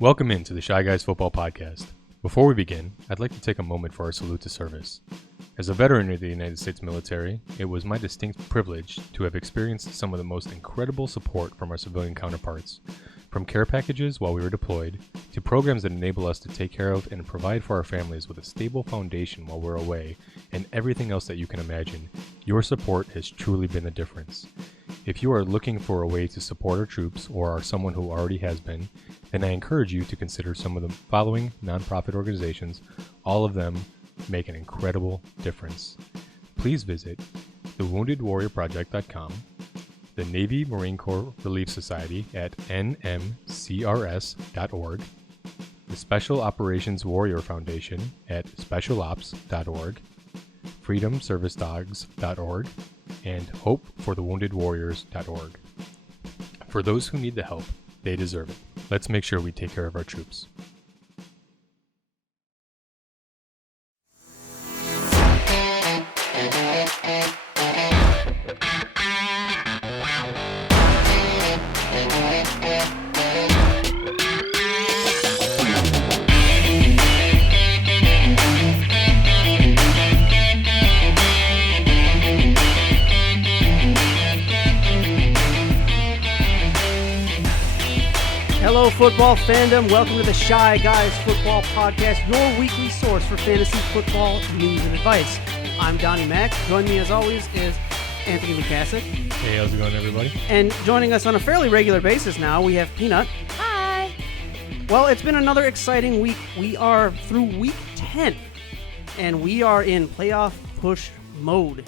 Welcome into the ChiGuys Football Podcast. Before we begin, I'd like to take a moment for our salute to service. As a veteran of the United States military, it was my distinct privilege to have experienced some of the most incredible support from our civilian counterparts. From care packages while we were deployed, to programs that enable us to take care of and provide for our families with a stable foundation while we're away, and everything else that you can imagine, your support has truly been the difference. If you are looking for a way to support our troops or are someone who already has been, then I encourage you to consider some of the following nonprofit organizations. All of them make an incredible difference. Please visit thewoundedwarriorproject.com, the Navy Marine Corps Relief Society at nmcrs.org, the Special Operations Warrior Foundation at specialops.org, freedomservicedogs.org, and hopeforthewoundedwarriors.org. For those who need the help, they deserve it. Let's make sure we take care of our troops. Hello, football fandom. Welcome to the ChiGuys Football Podcast, your weekly source for fantasy football news and advice. I'm Donnie Mack. Joining me, as always, is Anthony Lukasic. Hey, how's it going, everybody? And joining us on a fairly regular basis now, we have Peanut. Hi. Well, it's been another exciting week. We are through week 10, and we are in playoff push mode.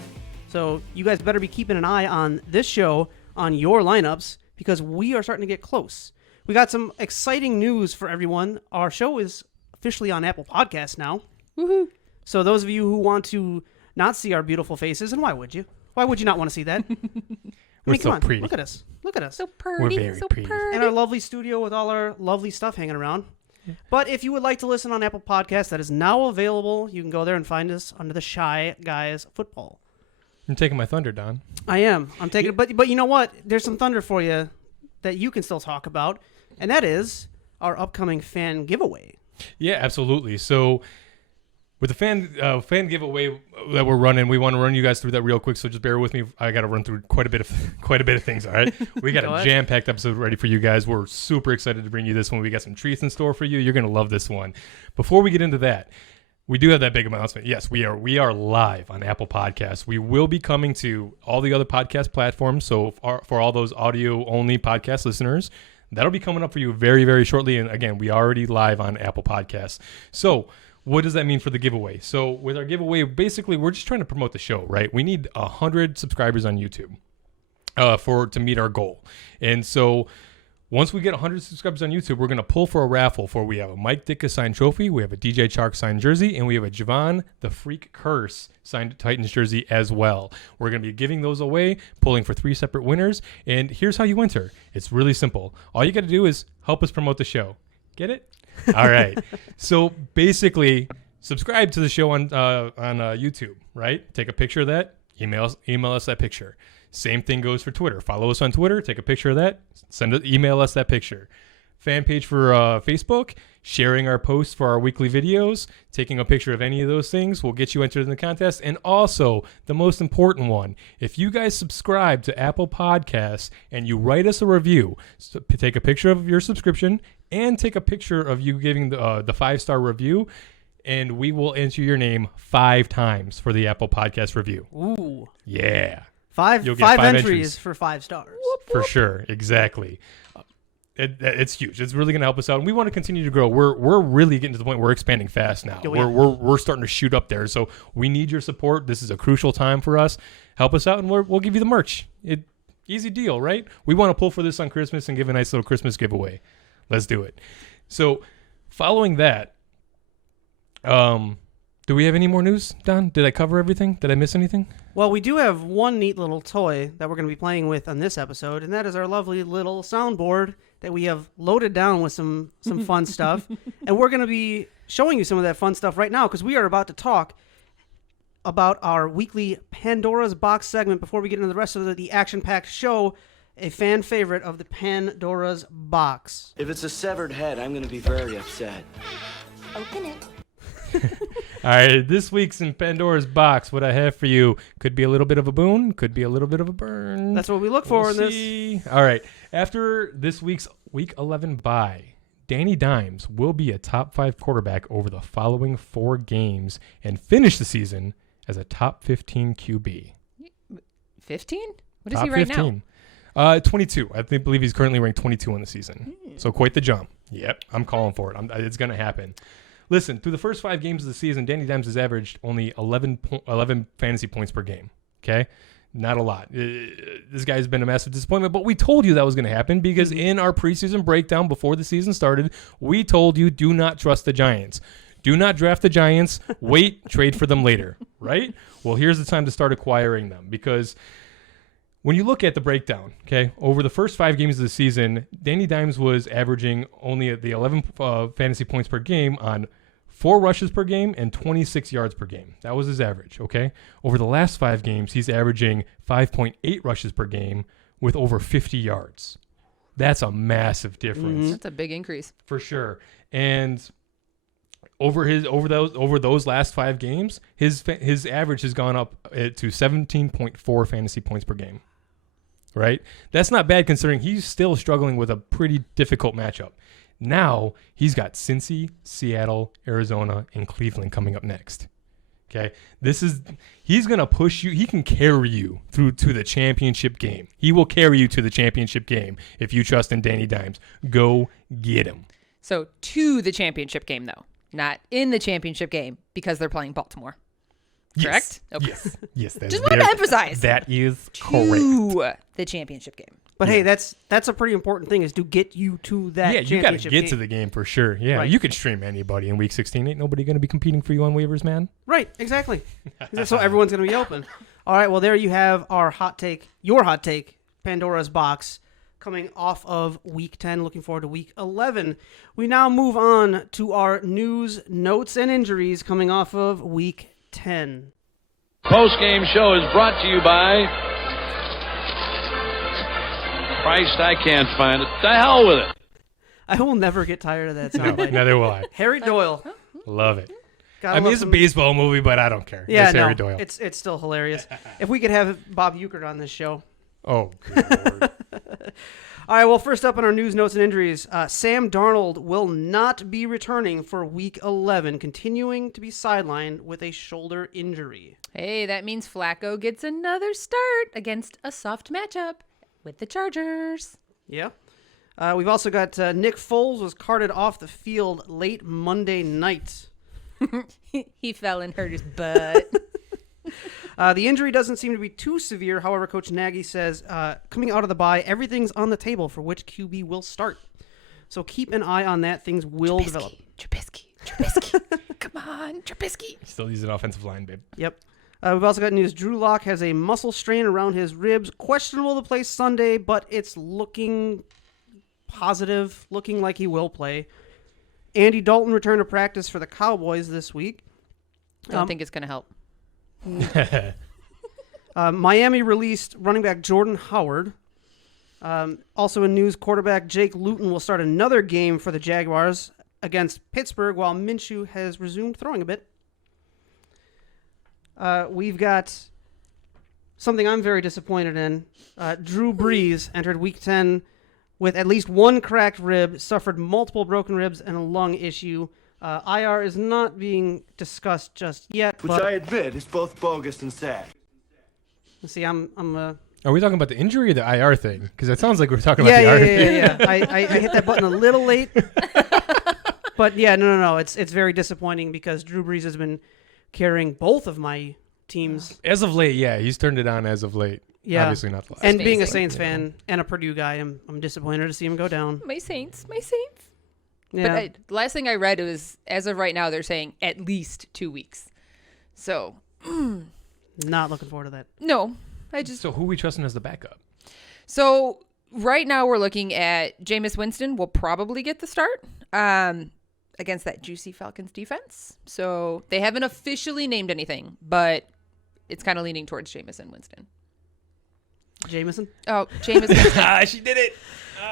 So you guys better be keeping an eye on this show, on your lineups, because we are starting to get close. We got some exciting news for everyone. Our show is officially on Apple Podcasts now. Woohoo. So those of you who want to not see our beautiful faces, and why would you? Why would you not want to see that? We're come so on, pretty. Look at us. Look at us. So pretty. We're very so pretty. And our lovely studio with all our lovely stuff hanging around. But if you would like to listen on Apple Podcasts, that is now available. You can go there and find us under the ChiGuys Football. You're taking my thunder, Don. I am. I'm taking it. But you know what? There's some thunder for you that you can still talk about. And that is our upcoming fan giveaway. Yeah, absolutely. So with the fan giveaway that we're running, we want to run you guys through that real quick. So just bear with me. I got to run through quite a bit of things. All right, we got a jam-packed episode ready for you guys. We're super excited to bring you this one. We got some treats in store for you. You're gonna love this one. Before we get into that, we do have that big announcement. Yes, we are live on Apple Podcasts. We will be coming to all the other podcast platforms. So for all those audio-only podcast listeners, that'll be coming up for you very, very shortly. And again, we already live on Apple Podcasts. So what does that mean for the giveaway? So with our giveaway, basically, we're just trying to promote the show, right? We need 100 subscribers on YouTube to meet our goal. And so once we get 100 subscribers on YouTube, we're going to pull for a raffle we have a Mike Ditka signed trophy, we have a DJ Chark signed jersey, and we have a Javon the Freak Curse signed Titans jersey as well. We're going to be giving those away, pulling for 3 separate winners, and here's how you enter. It's really simple. All you got to do is help us promote the show. Get it? All right. So basically, subscribe to the show on YouTube, right? Take a picture of that, email us that picture. Same thing goes for Twitter. Follow us on Twitter. Take a picture of that. Email us that picture. Fan page for Facebook. Sharing our posts for our weekly videos. Taking a picture of any of those things will get you entered in the contest. And also, the most important one, if you guys subscribe to Apple Podcasts and you write us a review, so take a picture of your subscription and take a picture of you giving the 5-star review, and we will enter your name 5 times for the Apple Podcast review. Ooh. Yeah. Five entries for 5 stars. For sure. Exactly. It's huge. It's really going to help us out. And we want to continue to grow. We're really getting to the point where we're expanding fast now. Oh, yeah. We're starting to shoot up there. So we need your support. This is a crucial time for us. Help us out, and we'll give you the merch. Easy deal, right? We want to pull for this on Christmas and give a nice little Christmas giveaway. Let's do it. So following that, do we have any more news, Don? Did I cover everything? Did I miss anything? Well, we do have one neat little toy that we're going to be playing with on this episode, and that is our lovely little soundboard that we have loaded down with some fun stuff. And we're going to be showing you some of that fun stuff right now because we are about to talk about our weekly Pandora's Box segment before we get into the rest of the action-packed show. a fan favorite of the Pandora's box. If it's a severed head, I'm going to be very upset. Open it. All right, this week's in Pandora's box, what I have for you could be a little bit of a boon, could be a little bit of a burn. That's what we look for We'll in this. see. All right, after this week's Week 11 bye, Danny Dimes will be a top 5 quarterback over the following 4 games and finish the season as a top 15 QB. 15? What is Top he right 15. 22. Believe he's currently ranked 22 on the season. So quite the jump. Yep, I'm calling for it. It's going to happen. Listen, through the first 5 games of the season, Danny Dimes has averaged only 11 fantasy points per game. Okay? Not a lot. This guy's been a massive disappointment, but we told you that was going to happen because in our preseason breakdown before the season started, we told you do not trust the Giants. Do not draft the Giants. Wait, trade for them later, right? Well, here's the time to start acquiring them because when you look at the breakdown, okay, over the first 5 games of the season, Danny Dimes was averaging only the 11 fantasy points per game on 4 rushes per game and 26 yards per game. That was his average, okay? Over the last 5 games, he's averaging 5.8 rushes per game with over 50 yards. That's a massive difference. That's a big increase. For sure. And over those last 5 games, his average has gone up to 17.4 fantasy points per game. Right? That's not bad considering he's still struggling with a pretty difficult matchup. Now he's got Cincy, Seattle, Arizona, and Cleveland coming up next. Okay, he's gonna push you. He can carry you through to the championship game. He will carry you to the championship game if you trust in Danny Dimes. Go get him. So to the championship game, though, not in the championship game because they're playing Baltimore. Correct? Yes. Okay. Yes. That's Just wanted to emphasize. That is correct. To the championship game. But hey, that's a pretty important thing is to get you to that Yeah, you got to championship get game. to the game for sure. Yeah, Right. you can stream anybody in Week 16. Ain't nobody going to be competing for you on waivers, man. Right, exactly. So everyone's going to be open. All right, well, there you have our hot take, your hot take, Pandora's box, coming off of Week 10. Looking forward to Week 11. We now move on to our news, notes, and injuries coming off of Week 10. Post-game show is brought to you by... Christ, I can't find it. The hell with it. I will never get tired of that No, soundbite. neither will I. Harry Doyle. Love it. Gotta I mean, love it's a some- baseball movie, but I don't care. Yeah, It's no, Harry Doyle. it's still hilarious. If we could have Bob Euchre on this show. Oh, good Lord. All right, well, first up on our news, notes, and injuries, Sam Darnold will not be returning for Week 11, continuing to be sidelined with a shoulder injury. Hey, that means Flacco gets another start against a soft matchup with the Chargers. Yeah. We've also got Nick Foles was carted off the field late Monday night. He fell and hurt his butt. The injury doesn't seem to be too severe. However, Coach Nagy says coming out of the bye, everything's on the table for which QB will start. So keep an eye on that. Things will develop. Trubisky. Come on, Trubisky. Still using offensive line, babe. Yep. We've also got news. Drew Lock has a muscle strain around his ribs. Questionable to play Sunday, but it's looking positive, looking like he will play. Andy Dalton returned to practice for the Cowboys this week. I don't think it's going to help. Miami released running back Jordan Howard. Also in news, quarterback Jake Luton will start another game for the Jaguars against Pittsburgh while Minshew has resumed throwing a bit. We've got something I'm very disappointed in. Drew Brees entered Week 10 with at least one cracked rib, suffered multiple broken ribs, and a lung issue. IR is not being discussed just yet. Which But I admit is both bogus and sad. see, I'm Are we talking about the injury or the IR thing? Because it sounds like we're talking about the IR thing. yeah. I hit that button a little late. But yeah, no. It's very disappointing because Drew Brees has been carrying both of my teams. As of late, yeah, he's turned it on as of late. Yeah. Obviously not the last. And being a amazing. Saints fan and a Purdue guy, I'm disappointed to see him go down. My Saints. Yeah. But last thing I read was, as of right now, they're saying at least 2 weeks. So, Not looking forward to that. no. So who are we trusting as the backup? So right now we're looking at Jameis Winston will probably get the start against that juicy Falcons defense. So they haven't officially named anything, but it's kind of leaning towards Jameis and Winston. Jameson. Oh, Jameis. She did it.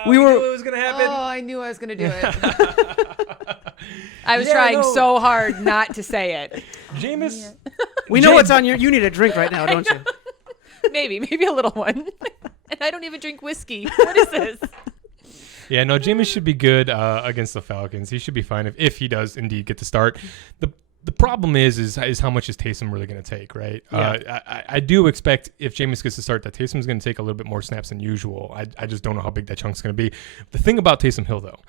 We knew were- it was gonna happen. Oh, I knew I was going to do it. I was trying so hard not to say it. Jameis. We know what's on your. You need a drink right now, don't you? Maybe a little one. And I don't even drink whiskey. What is this? Yeah, no, Jameis should be good against the Falcons. He should be fine if he does indeed get to start. The problem is how much is Taysom really going to take, right? Yeah. I do expect if Jameis gets to start that Taysom's going to take a little bit more snaps than usual. I just don't know how big that chunk's going to be. The thing about Taysom Hill, though,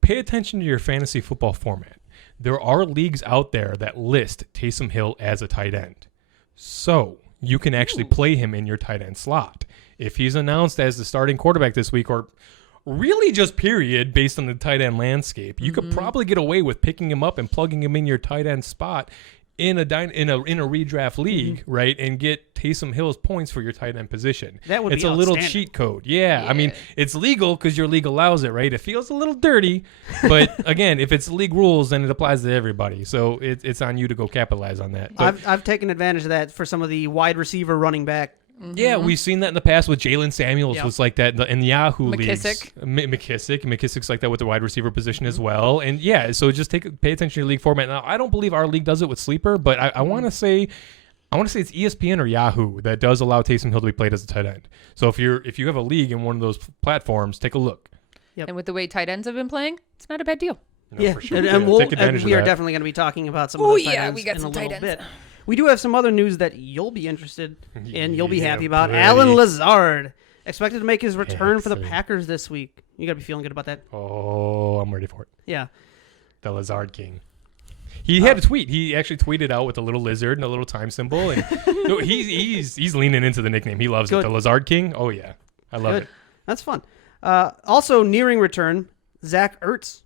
pay attention to your fantasy football format. There are leagues out there that list Taysom Hill as a tight end. So you can actually play him in your tight end slot. If he's announced as the starting quarterback this week, or really just period based on the tight end landscape, you could probably get away with picking him up and plugging him in your tight end spot in a redraft league, right, and get Taysom Hill's points for your tight end position. That would it's be a little outstanding. cheat code. Yeah, I mean, it's legal because your league allows it, right? It feels a little dirty, but again, if it's league rules, then it applies to everybody. So it's on you to go capitalize on that. But I've taken advantage of that for some of the wide receiver running back. yeah, we've seen that in the past with Jalen Samuels. Yep. Was like that in the Yahoo leagues. McKissick. McKissick's like that with the wide receiver position as well. And yeah, so just pay attention to your league format. Now, I don't believe our league does it with sleeper, but I want to say it's ESPN or Yahoo that does allow Taysom Hill to be played as a tight end. So if you have a league in one of those platforms, take a look. And with the way tight ends have been playing, it's not a bad deal. No, Yeah, for sure. and take advantage we of are that. definitely going to be talking about some of those tight ends we got in some a tight little ends. bit. We do have some other news that you'll be interested in. You'll be Yeah, happy about. buddy. Alan Lazard expected to make his return for the Yes, sir. Packers this week. You got to be feeling good about that. Oh, I'm ready for it. Yeah. The Lazard King. He had a tweet. He actually tweeted out with a little lizard and a little time symbol, and no, he's leaning into the nickname. He loves Good. it. The Lazard King. Oh yeah, I love Good. it. That's fun. Also nearing return, Zach Ertz.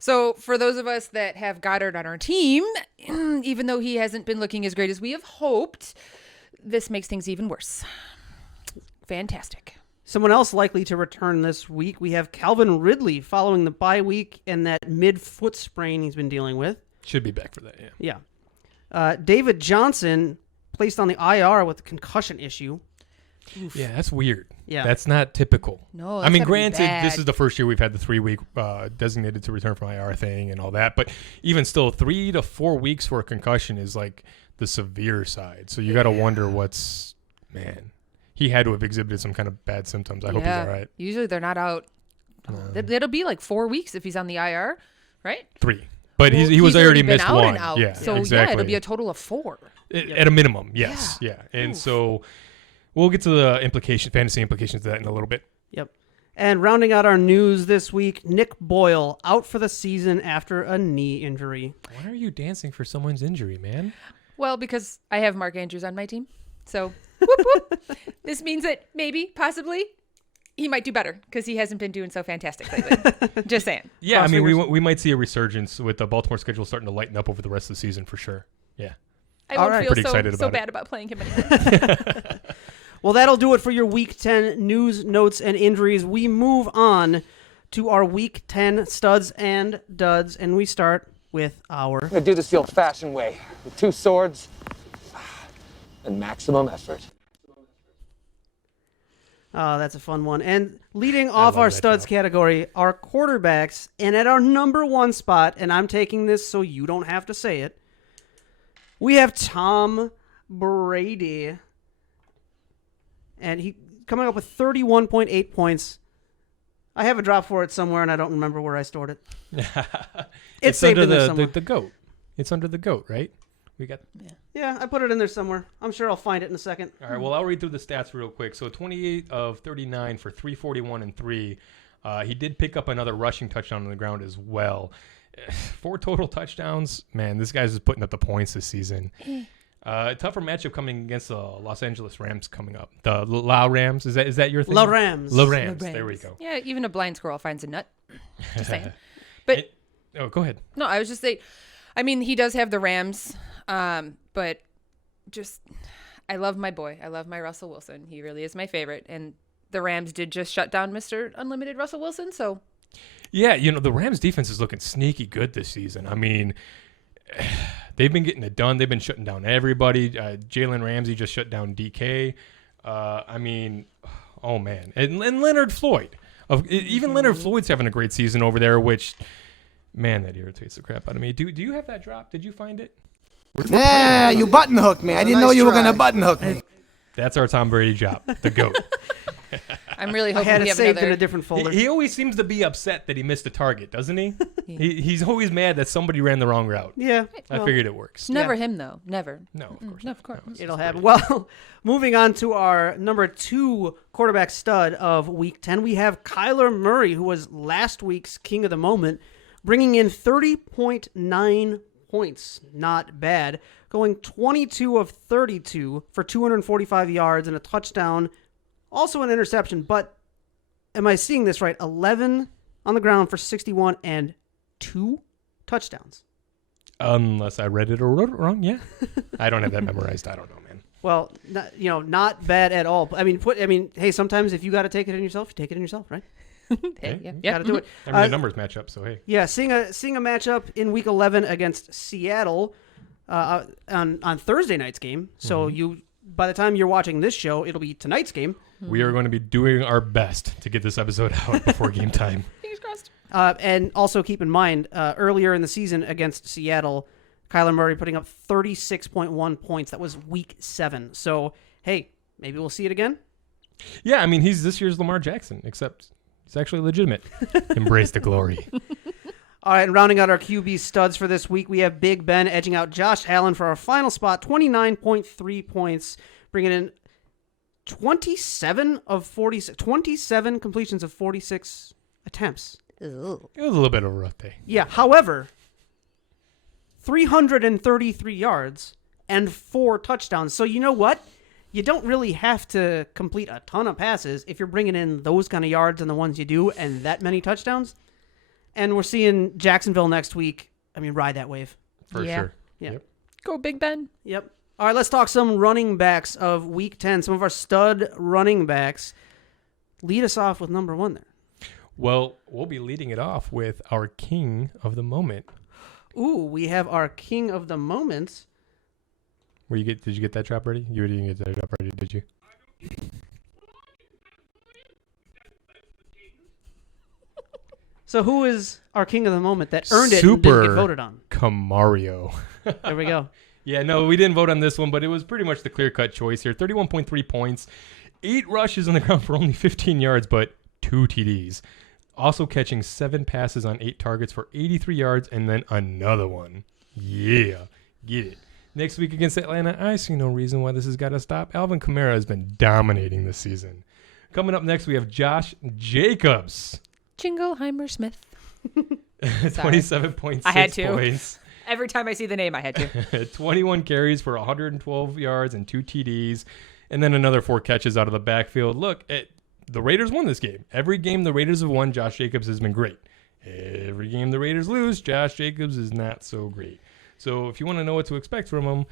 So for those of us that have Goddard on our team, even though he hasn't been looking as great as we have hoped, this makes things even worse. Fantastic. Someone else likely to return this week. We have Calvin Ridley following the bye week and that mid-foot sprain he's been dealing with. Should be back for that. Yeah. Yeah. David Johnson placed on the IR with a concussion issue. Yeah, that's weird. Yeah. That's not typical. No, I that's mean, gotta be granted, this bad. is the first year we've had the 3-week designated to return from IR thing and all that, but even still, 3 to 4 weeks for a concussion is like the severe side. So you got to wonder man. He had to have exhibited some kind of bad symptoms. I hope he's all right. Usually they're not out. It'll be like 4 weeks if he's on the IR, right? 3. But Well, he was he's already been missed out one. and out. Yeah, So exactly. yeah, it'll be a total of 4. At a minimum, yes. Yeah. And so we'll get to the fantasy implications of that in a little bit. Yep. And rounding out our news this week, Nick Boyle out for the season after a knee injury. Why are you dancing for someone's injury, man? Well, because I have Mark Andrews on my team. So whoop, whoop. This means that maybe, possibly, he might do better because he hasn't been doing so fantastic lately. Just saying. Yeah, Cross I mean, fingers. we might see a resurgence with the Baltimore schedule starting to lighten up over the rest of the season for sure. Yeah. I All won't right. feel Pretty excited so about it. bad about playing him anymore. Well, that'll do it for your Week 10 news, notes, and injuries. We move on to our Week 10 studs and duds, and we start with our... I'm gonna do this the old-fashioned way, with 2 swords and maximum effort. Oh, that's a fun one. And leading off our that studs show. category, our quarterbacks, and at our number 1 spot, and I'm taking this so you don't have to say it, we have Tom Brady. And he coming up with 31.8 points. I have a drop for it somewhere, and I don't remember where I stored it. It's saved under in there somewhere. the GOAT. It's under the GOAT, right? We got. Yeah, I put it in there somewhere. I'm sure I'll find it in a second. All right. Well, I'll read through the stats real quick. So 28 of 39 for 341 and 3. He did pick up another rushing touchdown on the ground as well. 4 total touchdowns. Man, this guy's just putting up the points this season. Tougher matchup coming against the Los Angeles Rams coming up. The La Rams. Is that your thing? La Rams. La Rams. There we go. Yeah, even a blind squirrel finds a nut. Just saying. But Go ahead. no, I was just saying, I mean, he does have the Rams, but just, I love my boy. I love my Russell Wilson. He really is my favorite. And the Rams did just shut down Mr. Unlimited Russell Wilson, so. Yeah, the Rams defense is looking sneaky good this season. I mean, they've been getting it done. They've been shutting down everybody. Jalen Ramsey just shut down DK. I mean, oh man, and Leonard Floyd. Even Leonard Floyd's having a great season over there, which, man, that irritates the crap out of me. Do you have that drop? Did you find it? Yeah, you button hooked me. I didn't know you were gonna button hook me. That's our Tom Brady job, the GOAT. I'm really I hoping had we it have saved in another. a different folder. He always seems to be upset that he missed a target, doesn't he? He's always mad that somebody ran the wrong route. Yeah. I figured it works. Never him though. Never. No, of course. No, of course. It'll happen. Well, moving on to our number 2 quarterback stud of Week 10, we have Kyler Murray, who was last week's king of the moment, bringing in 30.9 points. Not bad. Going 22 of 32 for 245 yards and a touchdown. Also an interception, but am I seeing this right? 11 on the ground for 61 and 2 touchdowns. Unless I read it or wrote it wrong, yeah. I don't have that memorized. I don't know, man. Well, not bad at all. I mean, hey, sometimes if you got to take it in yourself, you take it in yourself, right? Hey, yeah. Got to do it. I mean, the numbers match up, so hey. Yeah, seeing a matchup in Week 11 against Seattle on Thursday night's game. So by the time you're watching this show, it'll be tonight's game. We are going to be doing our best to get this episode out before game time. Fingers crossed. And also keep in mind, earlier in the season against Seattle, Kyler Murray putting up 36.1 points. That was Week 7. So, hey, maybe we'll see it again. Yeah, I mean, he's this year's Lamar Jackson, except he's actually legitimate. Embrace the glory. All right, and rounding out our QB studs for this week, we have Big Ben edging out Josh Allen for our final spot, 29.3 points, bringing in 27 completions of 46 attempts. Ooh. It was a little bit of a rough day. Yeah, however, 333 yards and 4 touchdowns. So you know what? You don't really have to complete a ton of passes if you're bringing in those kind of yards and the ones you do and that many touchdowns. And we're seeing Jacksonville next week. I mean, ride that wave. For Yeah. sure. Yeah. Yep. Go Big Ben. Yep. All right, let's talk some running backs of Week 10. Some of our stud running backs. Lead us off with number 1 there. Well, we'll be leading it off with our king of the moment. Ooh, we have our king of the moment. Did you get that drop ready? You didn't get that drop ready, did you? So who is our king of the moment that earned it and didn't get voted on? Camario. There we go. Yeah, no, we didn't vote on this one, but it was pretty much the clear-cut choice here. 31.3 points, 8 rushes on the ground for only 15 yards, but 2 TDs. Also catching 7 passes on 8 targets for 83 yards, and then another one. Yeah, get it. Next week against Atlanta, I see no reason why this has got to stop. Alvin Kamara has been dominating this season. Coming up next, we have Josh Jacobs. Jingleheimer Smith. 27.6 I had to. points. Every time I see the name, I had to. 21 carries for 112 yards and 2 TDs, and then another 4 catches out of the backfield. Look, the Raiders won this game. Every game the Raiders have won, Josh Jacobs has been great. Every game the Raiders lose, Josh Jacobs is not so great. So if you want to know what to expect from him,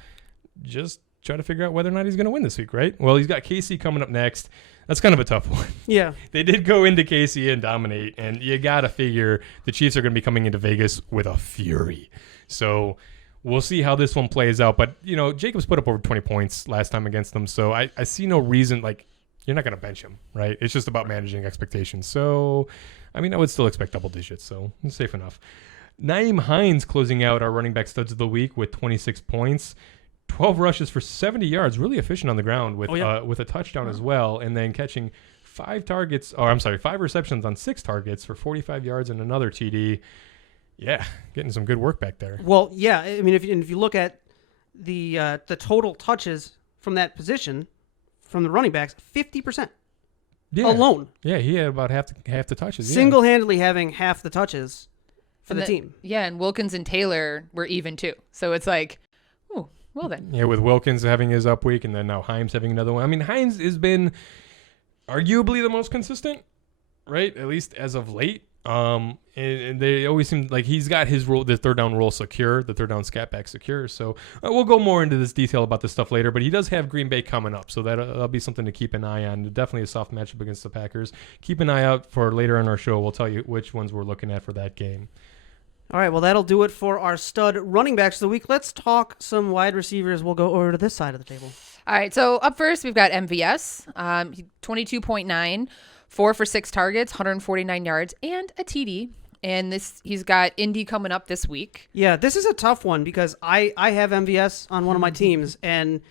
just try to figure out whether or not he's going to win this week, right? Well, he's got KC coming up next. That's kind of a tough one. Yeah. They did go into KC and dominate, and you got to figure the Chiefs are going to be coming into Vegas with a fury. So we'll see how this one plays out. But, Jacobs put up over 20 points last time against them, so I see no reason, you're not going to bench him, right? It's just about managing expectations. So, I would still expect double digits, so it's safe enough. Nyheim Hines closing out our running back studs of the week with 26 points. 12 rushes for 70 yards, really efficient on the ground with a touchdown as well, and then catching 5 receptions on 6 targets for 45 yards and another TD. Yeah, getting some good work back there. Well, yeah. I mean, if you look at the total touches from that position, from the running backs, 50% alone. Yeah, he had about half the touches. Single-handedly having half the touches for the team. Yeah, and Wilkins and Taylor were even too. So it's like, oh, well then. Yeah, with Wilkins having his up week and then now Hines having another one. Hines has been arguably the most consistent, right? At least as of late. And they always seem like he's got his role, the third down role secure, the third down scat back secure. So we'll go more into this detail about this stuff later, but he does have Green Bay coming up. So that'll be something to keep an eye on. Definitely a soft matchup against the Packers. Keep an eye out for later in our show. We'll tell you which ones we're looking at for that game. All right, well, that'll do it for our stud running backs of the week. Let's talk some wide receivers. We'll go over to this side of the table. All right, so up first, we've got MVS, 22.9, 4 for 6 targets, 149 yards, and a TD. And he's got Indy coming up this week. Yeah, this is a tough one because I have MVS on one of my teams, and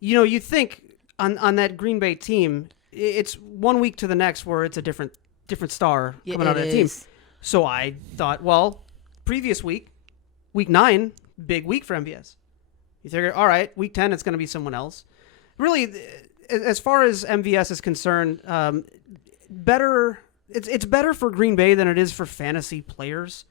you think on that Green Bay team, it's 1 week to the next where it's a different star coming out of that team. So I thought, well, previous week, week 9, big week for MVS. You figure, all right, week 10, it's going to be someone else. Really, as far as MVS is concerned, better. It's better for Green Bay than it is for fantasy players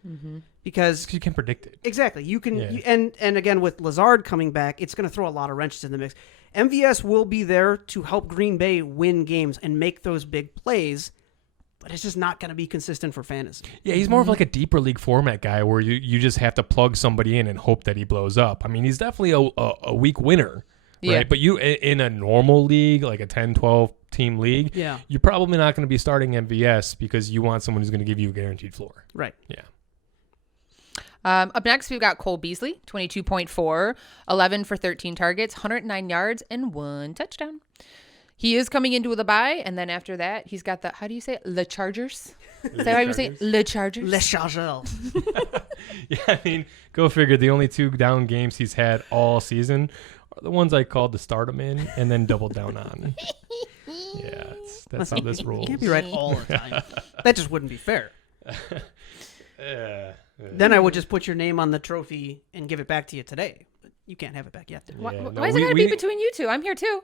because you can predict it. Exactly. You can, and again, with Lazard coming back, it's going to throw a lot of wrenches in the mix. MVS will be there to help Green Bay win games and make those big plays, but it's just not going to be consistent for fantasy. Yeah, he's more of like a deeper league format guy where you just have to plug somebody in and hope that he blows up. I mean, he's definitely a week winner, right? Yeah. But you in a normal league, like a 10, 12 team league, you're probably not going to be starting MVS because you want someone who's going to give you a guaranteed floor. Right. Yeah. Up next, we've got Cole Beasley, 22.4, 11 for 13 targets, 109 yards, and 1 touchdown. He is coming into the bye, and then after that, he's got how do you say it? Le Chargers? Is that how you say it? Le Chargers? Le Chargers. Yeah, I mean, go figure. The only 2 down games he's had all season are the ones I called to start him in and then double down on. Yeah, that's how this rolls. You can't be right all the time. That just wouldn't be fair. Then I would just put your name on the trophy and give it back to you today. But you can't have it back yet. Why is it got to be between you two? I'm here too.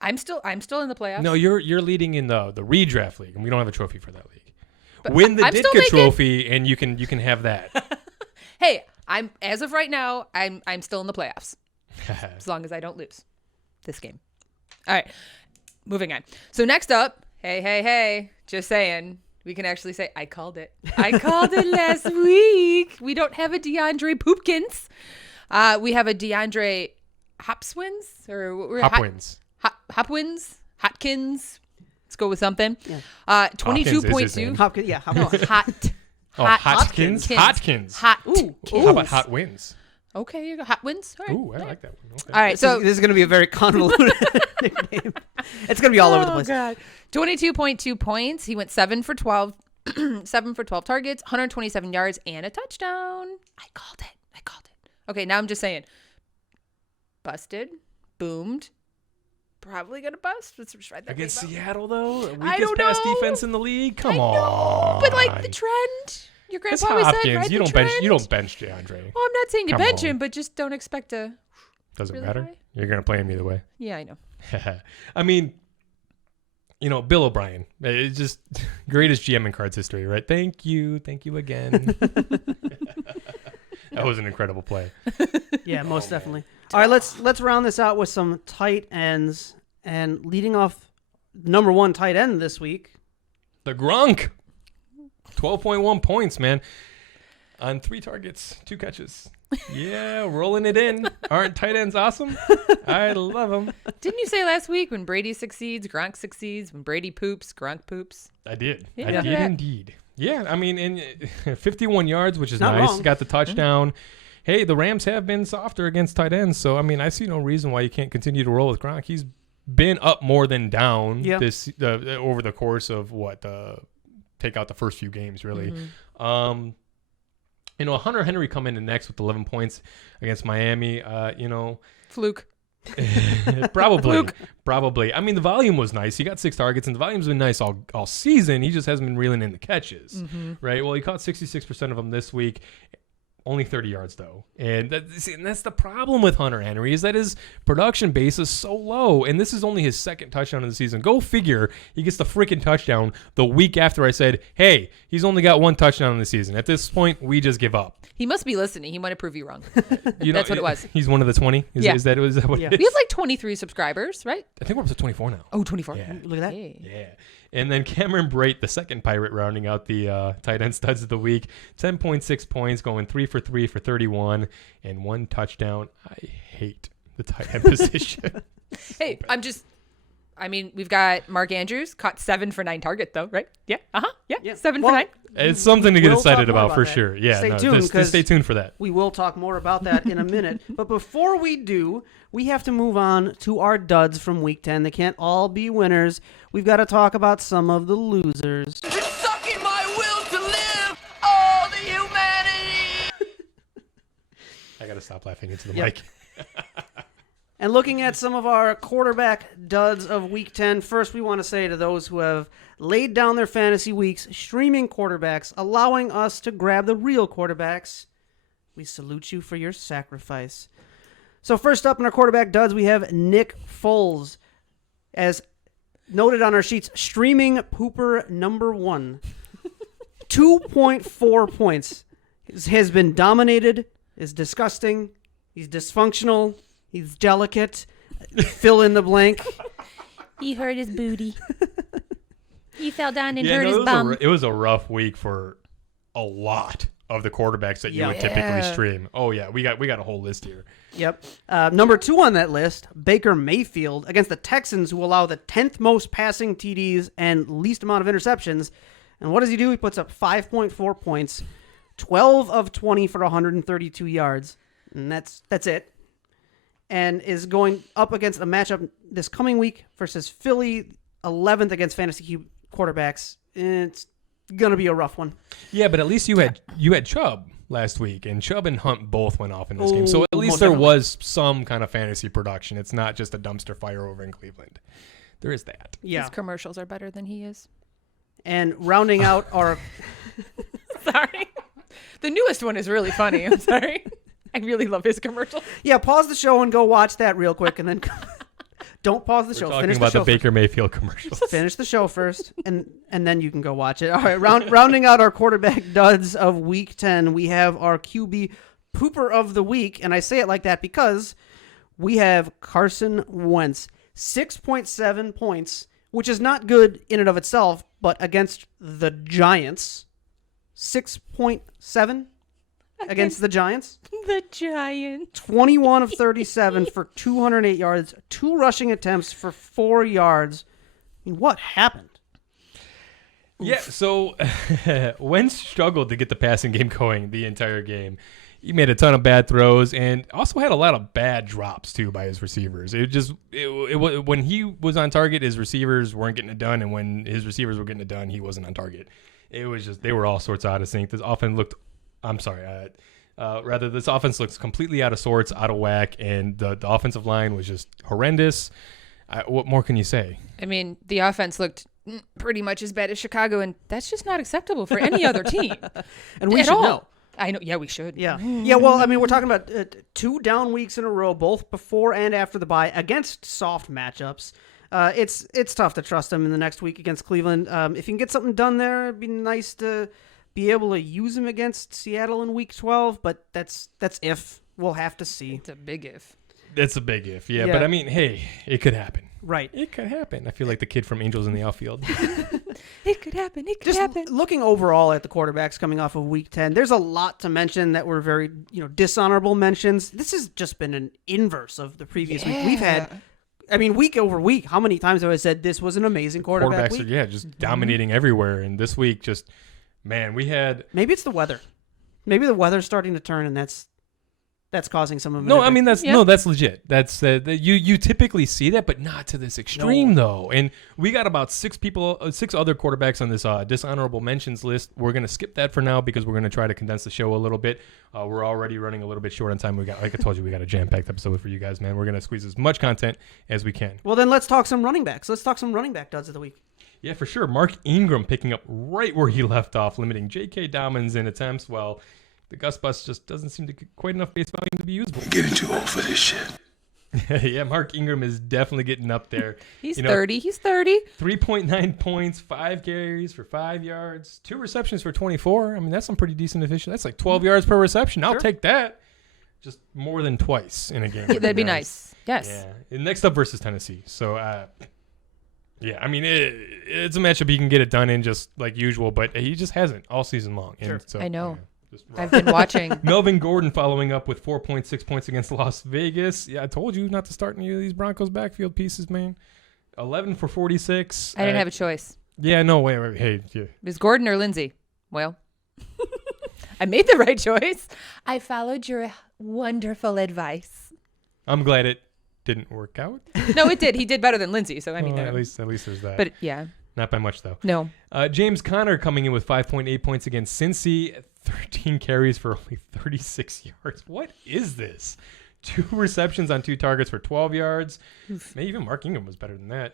I'm still in the playoffs. No, you're leading in the redraft league, and we don't have a trophy for that league. But win the I'm still Ditka trophy, and you can have that. Hey, I'm as of right now, I'm still in the playoffs. As long as I don't lose this game. All right, moving on. So next up, hey, just saying, we can actually say I called it. I called it last week. We don't have a DeAndre Poopkins. We have a DeAndre Hopkins or Hopkins. Hopkins. Let's go with something. Yeah. 22.2. Hopkins, yeah. No, Hotkins. Hot. Ooh, Kins. how about hot wins? Okay, you got hot wins. All right. Ooh, I like that one. Okay. All right, so this is going to be a very convoluted nickname. It's going to be all over the place. God. 22.2 points. He went 7 for 12, 7 for 12 targets, 127 yards, and a touchdown. I called it. Okay, now I'm just saying. Busted, boomed, probably gonna bust. Let's just write that Against name out. Seattle, though, I don't weakest pass know. defense in the league. Come I on, know, but like the trend. Your It's grandpa always said, Hopkins. right? You don't bench DeAndre. Well, I'm not saying you Come bench on. him, but just don't expect to. Doesn't really matter. high. You're gonna play him either way. Yeah, I know. I mean, Bill O'Brien, it's just greatest GM in cards history, right? Thank you again. That was an incredible play. Yeah, most definitely. All right, let's round this out with some tight ends. And leading off, number 1 tight end this week. The Gronk, 12.1 points, man, on 3 targets, 2 catches. Yeah, rolling it in. Aren't tight ends awesome? I love them. Didn't you say last week when Brady succeeds, Gronk succeeds? When Brady poops, Gronk poops? I did. Yeah. I did indeed. Yeah, I mean, in 51 yards, which is Not nice. wrong. Got the touchdown. Hey, the Rams have been softer against tight ends, so I mean, I see no reason why you can't continue to roll with Gronk. He's been up more than down this over the course of take out the first few games, really. Hunter Henry coming in next with 11 points against Miami. Fluke. Probably. I mean, the volume was nice. He got 6 targets, and the volume's been nice all season. He just hasn't been reeling in the catches, right? Well, he caught 66% of them this week. Only 30 yards, though. And that's the problem with Hunter Henry is that his production base is so low. And this is only his 2nd touchdown of the season. Go figure he gets the freaking touchdown the week after I said, hey, he's only got 1 touchdown in the season. At this point, we just give up. He must be listening. He might have proved you wrong. That's what it was. He's one of the 20? Is that what it is? We have like 23 subscribers, right? I think we're up to 24 now. Oh, 24. Yeah. Look at that. Hey. Yeah. And then Cameron Brate, the 2nd Pirate, rounding out the tight end studs of the week. 10.6 points, going 3 for 3 for 31 and 1 touchdown. I hate the tight end position. Hey, I mean, we've got Mark Andrews caught 7 for 9 target though, right? Yeah. Yeah. 7 Well, for 9. It's something to get We'll excited talk more about for that. sure. Yeah, Stay no, tuned, just stay tuned for that. We will talk more about that in a minute. But before we do, we have to move on to our duds from Week 10. They can't all be winners. We've got to talk about some of the losers. It's sucking my will to live, all the humanity. I gotta stop laughing into the Yep. mic. And looking at some of our quarterback duds of Week 10, first we want to say to those who have laid down their fantasy weeks streaming quarterbacks, allowing us to grab the real quarterbacks, we salute you for your sacrifice. So first up in our quarterback duds, we have Nick Foles. As noted on our sheets, streaming pooper number 1. 2.4 points. Has been dominated, is disgusting, he's dysfunctional, he's delicate, fill in the blank. He hurt his booty. He fell down and Yeah, hurt no, his bum. it was a rough week for a lot of the quarterbacks that you would typically stream. Oh yeah, we got a whole list here. Yep. Number 2 on that list, Baker Mayfield against the Texans, who allow the 10th most passing TDs and least amount of interceptions. And what does he do? He puts up 5.4 points, 12 of 20 for 132 yards, and that's it. And is going up against a matchup this coming week versus Philly, 11th against fantasy quarterbacks. It's gonna be a rough one. Yeah, but at least you had Chubb last week, and Chubb and Hunt both went off in this game. So at least most there definitely. was some kind of fantasy production. It's not just a dumpster fire over in Cleveland. There is that. Yeah. His commercials are better than he is. And rounding out our Sorry. The newest one is really funny. I'm sorry. I really love his commercial. pause the show and go watch that real quick, and then don't pause the show. Talking Finish about the the show Baker Mayfield commercials. Finish the show first, and then you can go watch it. All right, rounding out our quarterback duds of Week 10, we have our QB pooper of the week, and I say it like that because we have Carson Wentz, 6.7 points, which is not good in and of itself, but against the Giants, 6.7 against the Giants. The Giant. 21 of 37 for 208 yards, 2 rushing attempts for 4 yards. I mean, what happened? Yeah, so Wentz struggled to get the passing game going the entire game. He made a ton of bad throws and also had a lot of bad drops too by his receivers. When he was on target, his receivers weren't getting it done, and when his receivers were getting it done, he wasn't on target. It was just they were all sorts out of sync. This offense this offense looks completely out of sorts, out of whack, and the offensive line was just horrendous. What more can you say? I mean, the offense looked pretty much as bad as Chicago, and that's just not acceptable for any other team. And we at should all. know. I know. Yeah, we should. Yeah. Well, I mean, we're talking about 2 down weeks in a row, both before and after the bye, against soft matchups. It's tough to trust him in the next week against Cleveland. If you can get something done there, it'd be nice to be able to use him against Seattle in Week 12. But that's if. We'll have to see. It's a big if. It's a big if, yeah. Yeah. But I mean, hey, it could happen. Right. It could happen. I feel like the kid from Angels in the Outfield. It could happen. It could Just happen. looking overall at the quarterbacks coming off of Week 10, there's a lot to mention that were very, dishonorable mentions. This has just been an inverse of the previous week. We've had, I mean, week over week, how many times have I said this was an amazing quarterback Quarterbacks week? are, just dominating everywhere. And this week, just, man, we had... Maybe it's the weather. Maybe the weather's starting to turn, and that's causing some of it. No, I mean, that's legit. That's you typically see that, but not to this extreme, though. And we got about 6 other quarterbacks on this dishonorable mentions list. We're going to skip that for now because we're going to try to condense the show a little bit. We're already running a little bit short on time. Like I told you, we got a jam-packed episode for you guys, man. We're going to squeeze as much content as we can. Well, then let's talk some running backs. Let's talk some running back duds of the week. Yeah, for sure. Mark Ingram picking up right where he left off, limiting J.K. Dobbins in attempts. Well, the Gus Bus just doesn't seem to get quite enough base value to be usable. Getting too old for this shit. Yeah, Mark Ingram is definitely getting up there. He's 30. He's 30. 3.9 points, 5 carries for 5 yards, 2 receptions for 24. I mean, that's some pretty decent efficiency. That's like 12 yards per reception. I'll take that. Just more than twice in a game. That'd be nice. Yes. Yeah. And next up versus Tennessee. So, yeah, I mean, it's a matchup he can get it done in just like usual, but he just hasn't all season long. Sure. And so, I know. just I've been watching. Melvin Gordon following up with 4.6 points against Las Vegas. Yeah, I told you not to start any of these Broncos backfield pieces, man. 11 for 46. I didn't have a choice. Yeah, no, wait. Hey, yeah. It was Gordon or Lindsay. Well, I made the right choice. I followed your wonderful advice. I'm glad it didn't work out. No, it did. He did better than Lindsay. So, I mean, Well, at least there's that. But, yeah. Not by much, though. No. James Conner coming in with 5.8 points against Cincy. 13 carries for only 36 yards. What is this? 2 receptions on 2 targets for 12 yards. Maybe even Mark Ingram was better than that.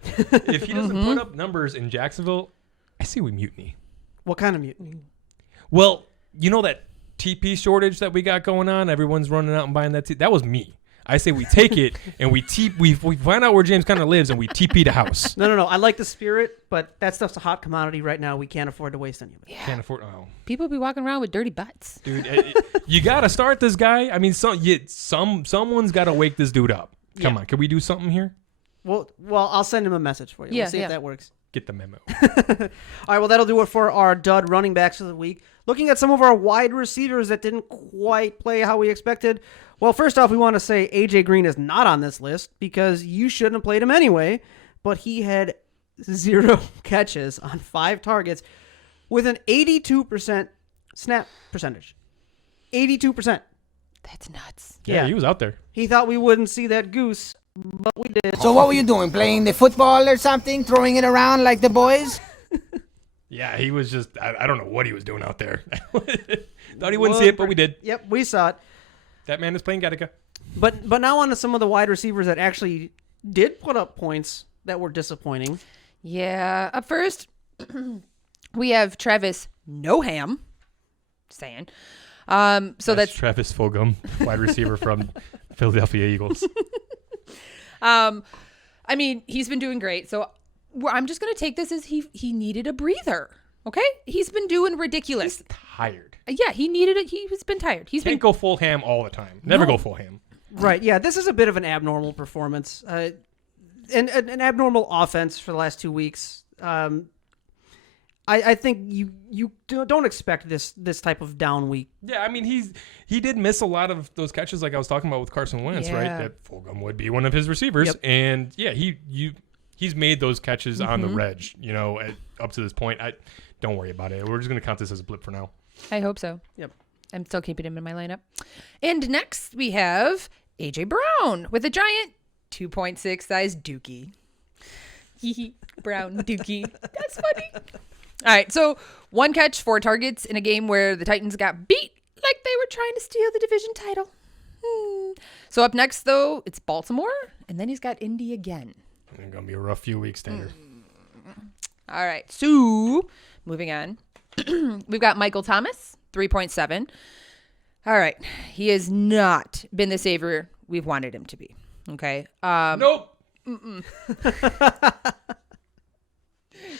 If he doesn't put up numbers in Jacksonville, I say we mutiny. What kind of mutiny? Well, you know that TP shortage that we got going on? Everyone's running out and buying that. That was me. I say we take it and we find out where James Conner lives and we TP the house. No. I like the spirit, but that stuff's a hot commodity right now. We can't afford to waste any of it. Yeah. Can't afford. Oh, People be walking around with dirty butts. dude, you got to start this guy. I mean, someone's got to wake this dude up. Come on, can we do something here? Well, I'll send him a message for you. Yeah, We'll see if that works. Get the memo. All right, well, that'll do it for our dud running backs of the week. Looking at some of our wide receivers that didn't quite play how we expected. Well, first off, we want to say AJ Green is not on this list because you shouldn't have played him anyway, but he had 0 catches on 5 targets with an 82% snap percentage. 82%. That's nuts. Yeah, he was out there. He thought we wouldn't see that goose, but we did. So what were you doing? Playing the football or something? Throwing it around like the boys? Yeah, he was just, I don't know what he was doing out there. Thought he wouldn't see it, but we did. Yep, we saw it. That man is playing Gattaca. But now on to some of the wide receivers that actually did put up points that were disappointing. Yeah. Up first, we have Travis Noham. Saying. That's Travis Fulgham, wide receiver from Philadelphia Eagles. I mean, he's been doing great. So I'm just going to take this as he needed a breather. Okay? He's been doing ridiculous. He's tired. Yeah, he needed it. He's been tired. Can't go full ham all the time. Never go full ham. Right. Yeah, this is a bit of an abnormal performance. And an abnormal offense for the last 2 weeks. I think you don't expect this type of down week. Yeah, I mean he did miss a lot of those catches like I was talking about with Carson Wentz, right? That Fulgham would be one of his receivers, and yeah, he's made those catches on the reg. You know, up to this point, don't worry about it. We're just gonna count this as a blip for now. I hope so. Yep, I'm still keeping him in my lineup. And next we have AJ Brown with a giant 2.6 size dookie. Brown dookie. That's funny. All right, so 1 catch, 4 targets in a game where the Titans got beat like they were trying to steal the division title. So up next, though, it's Baltimore, and then he's got Indy again. It's going to be a rough few weeks, Tanner. All right, so moving on. We've got Michael Thomas, 3.7. All right, he has not been the savior we've wanted him to be, okay? Nope.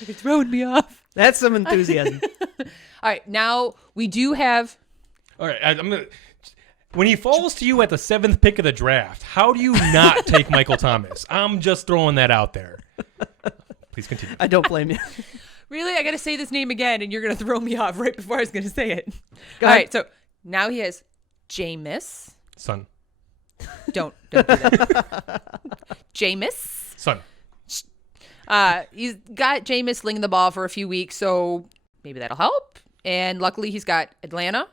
You're throwing me off. That's some enthusiasm. All right, now we do have. All right, I'm gonna. When he falls to you at the 7th pick of the draft, how do you not take Michael Thomas? I'm just throwing that out there. Please continue. I don't blame you. Really, I got to say this name again, and you're gonna throw me off right before I was gonna say it. All right, so now he has Jameis. Son. Don't do that. Jameis. Son. He's got Jameis slinging the ball for a few weeks, so maybe that'll help. And luckily, he's got Atlanta,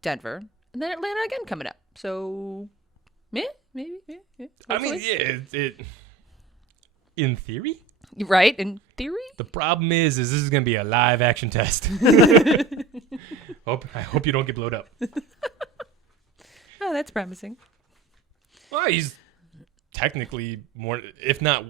Denver, and then Atlanta again coming up. So, maybe. I mean, yeah, in theory. Right, in theory. The problem is this is going to be a live action test. I hope you don't get blowed up. Oh, that's promising. Well, he's technically more, if not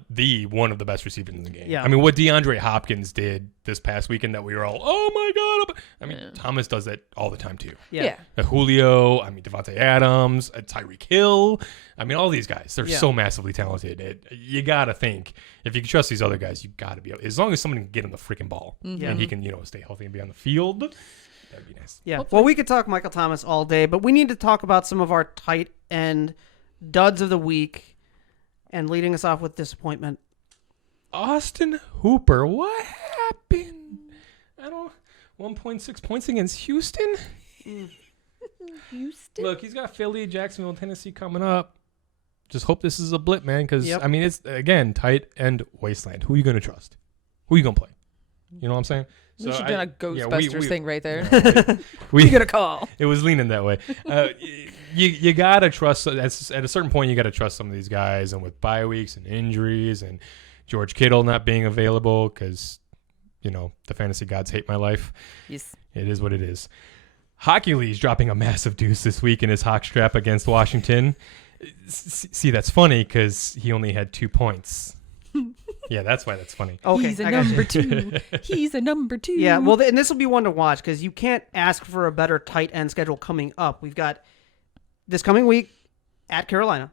one of the best receivers in the game. Yeah. I mean, what DeAndre Hopkins did this past weekend that we were all, oh my God. I mean, Thomas does that all the time too. Yeah. Julio, I mean, Devontae Adams, Tyreek Hill. I mean, all these guys, they're so massively talented. You got to think, if you can trust these other guys, you got to be able, as long as someone can get him the freaking ball and he can, stay healthy and be on the field, that'd be nice. Yeah. Well, we could talk Michael Thomas all day, but we need to talk about some of our tight end duds of the week. And leading us off with disappointment, Austin Hooper. What happened? 1.6 points against Houston. Houston. Look, he's got Philly, Jacksonville, and Tennessee coming up. just hope this is a blip, man. Because Yep. I mean, it's again tight end wasteland. Who are you going to trust? Who are you going to play? You know what I'm saying? We should have done a Ghostbusters thing right there. We got a call. It was leaning that way. You gotta trust. At a certain point, you gotta trust some of these guys, and with bye weeks and injuries and George Kittle not being available, because the fantasy gods hate my life. Yes, it is what it is. Hockey Lee's dropping a massive deuce this week in his hawk strap against Washington. See, that's funny because he only had 2 points. Yeah, that's why that's funny. Okay, he's a number 2. He's a number 2. Yeah, well, and this will be one to watch because you can't ask for a better tight end schedule coming up. We've got this coming week at Carolina,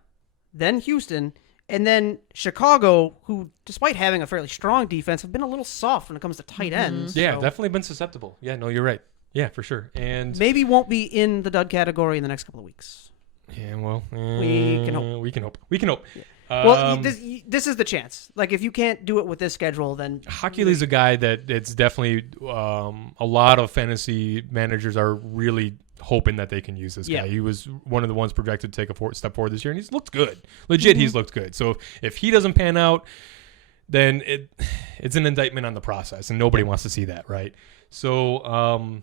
then Houston, and then Chicago, who, despite having a fairly strong defense, have been a little soft when it comes to tight ends. Yeah, so definitely been susceptible. Yeah, no, you're right. Yeah, for sure. And maybe won't be in the dud category in the next couple of weeks. Yeah, well, we can hope. We can hope. Yeah. Well, this is the chance. Like, if you can't do it with this schedule, then Hockey Lee's a guy that it's definitely a lot of fantasy managers are really hoping that they can use this guy. He was one of the ones projected to take a step forward this year, and he's looked good. Legit, he's looked good. So if he doesn't pan out, then it's an indictment on the process, and nobody wants to see that, right? So,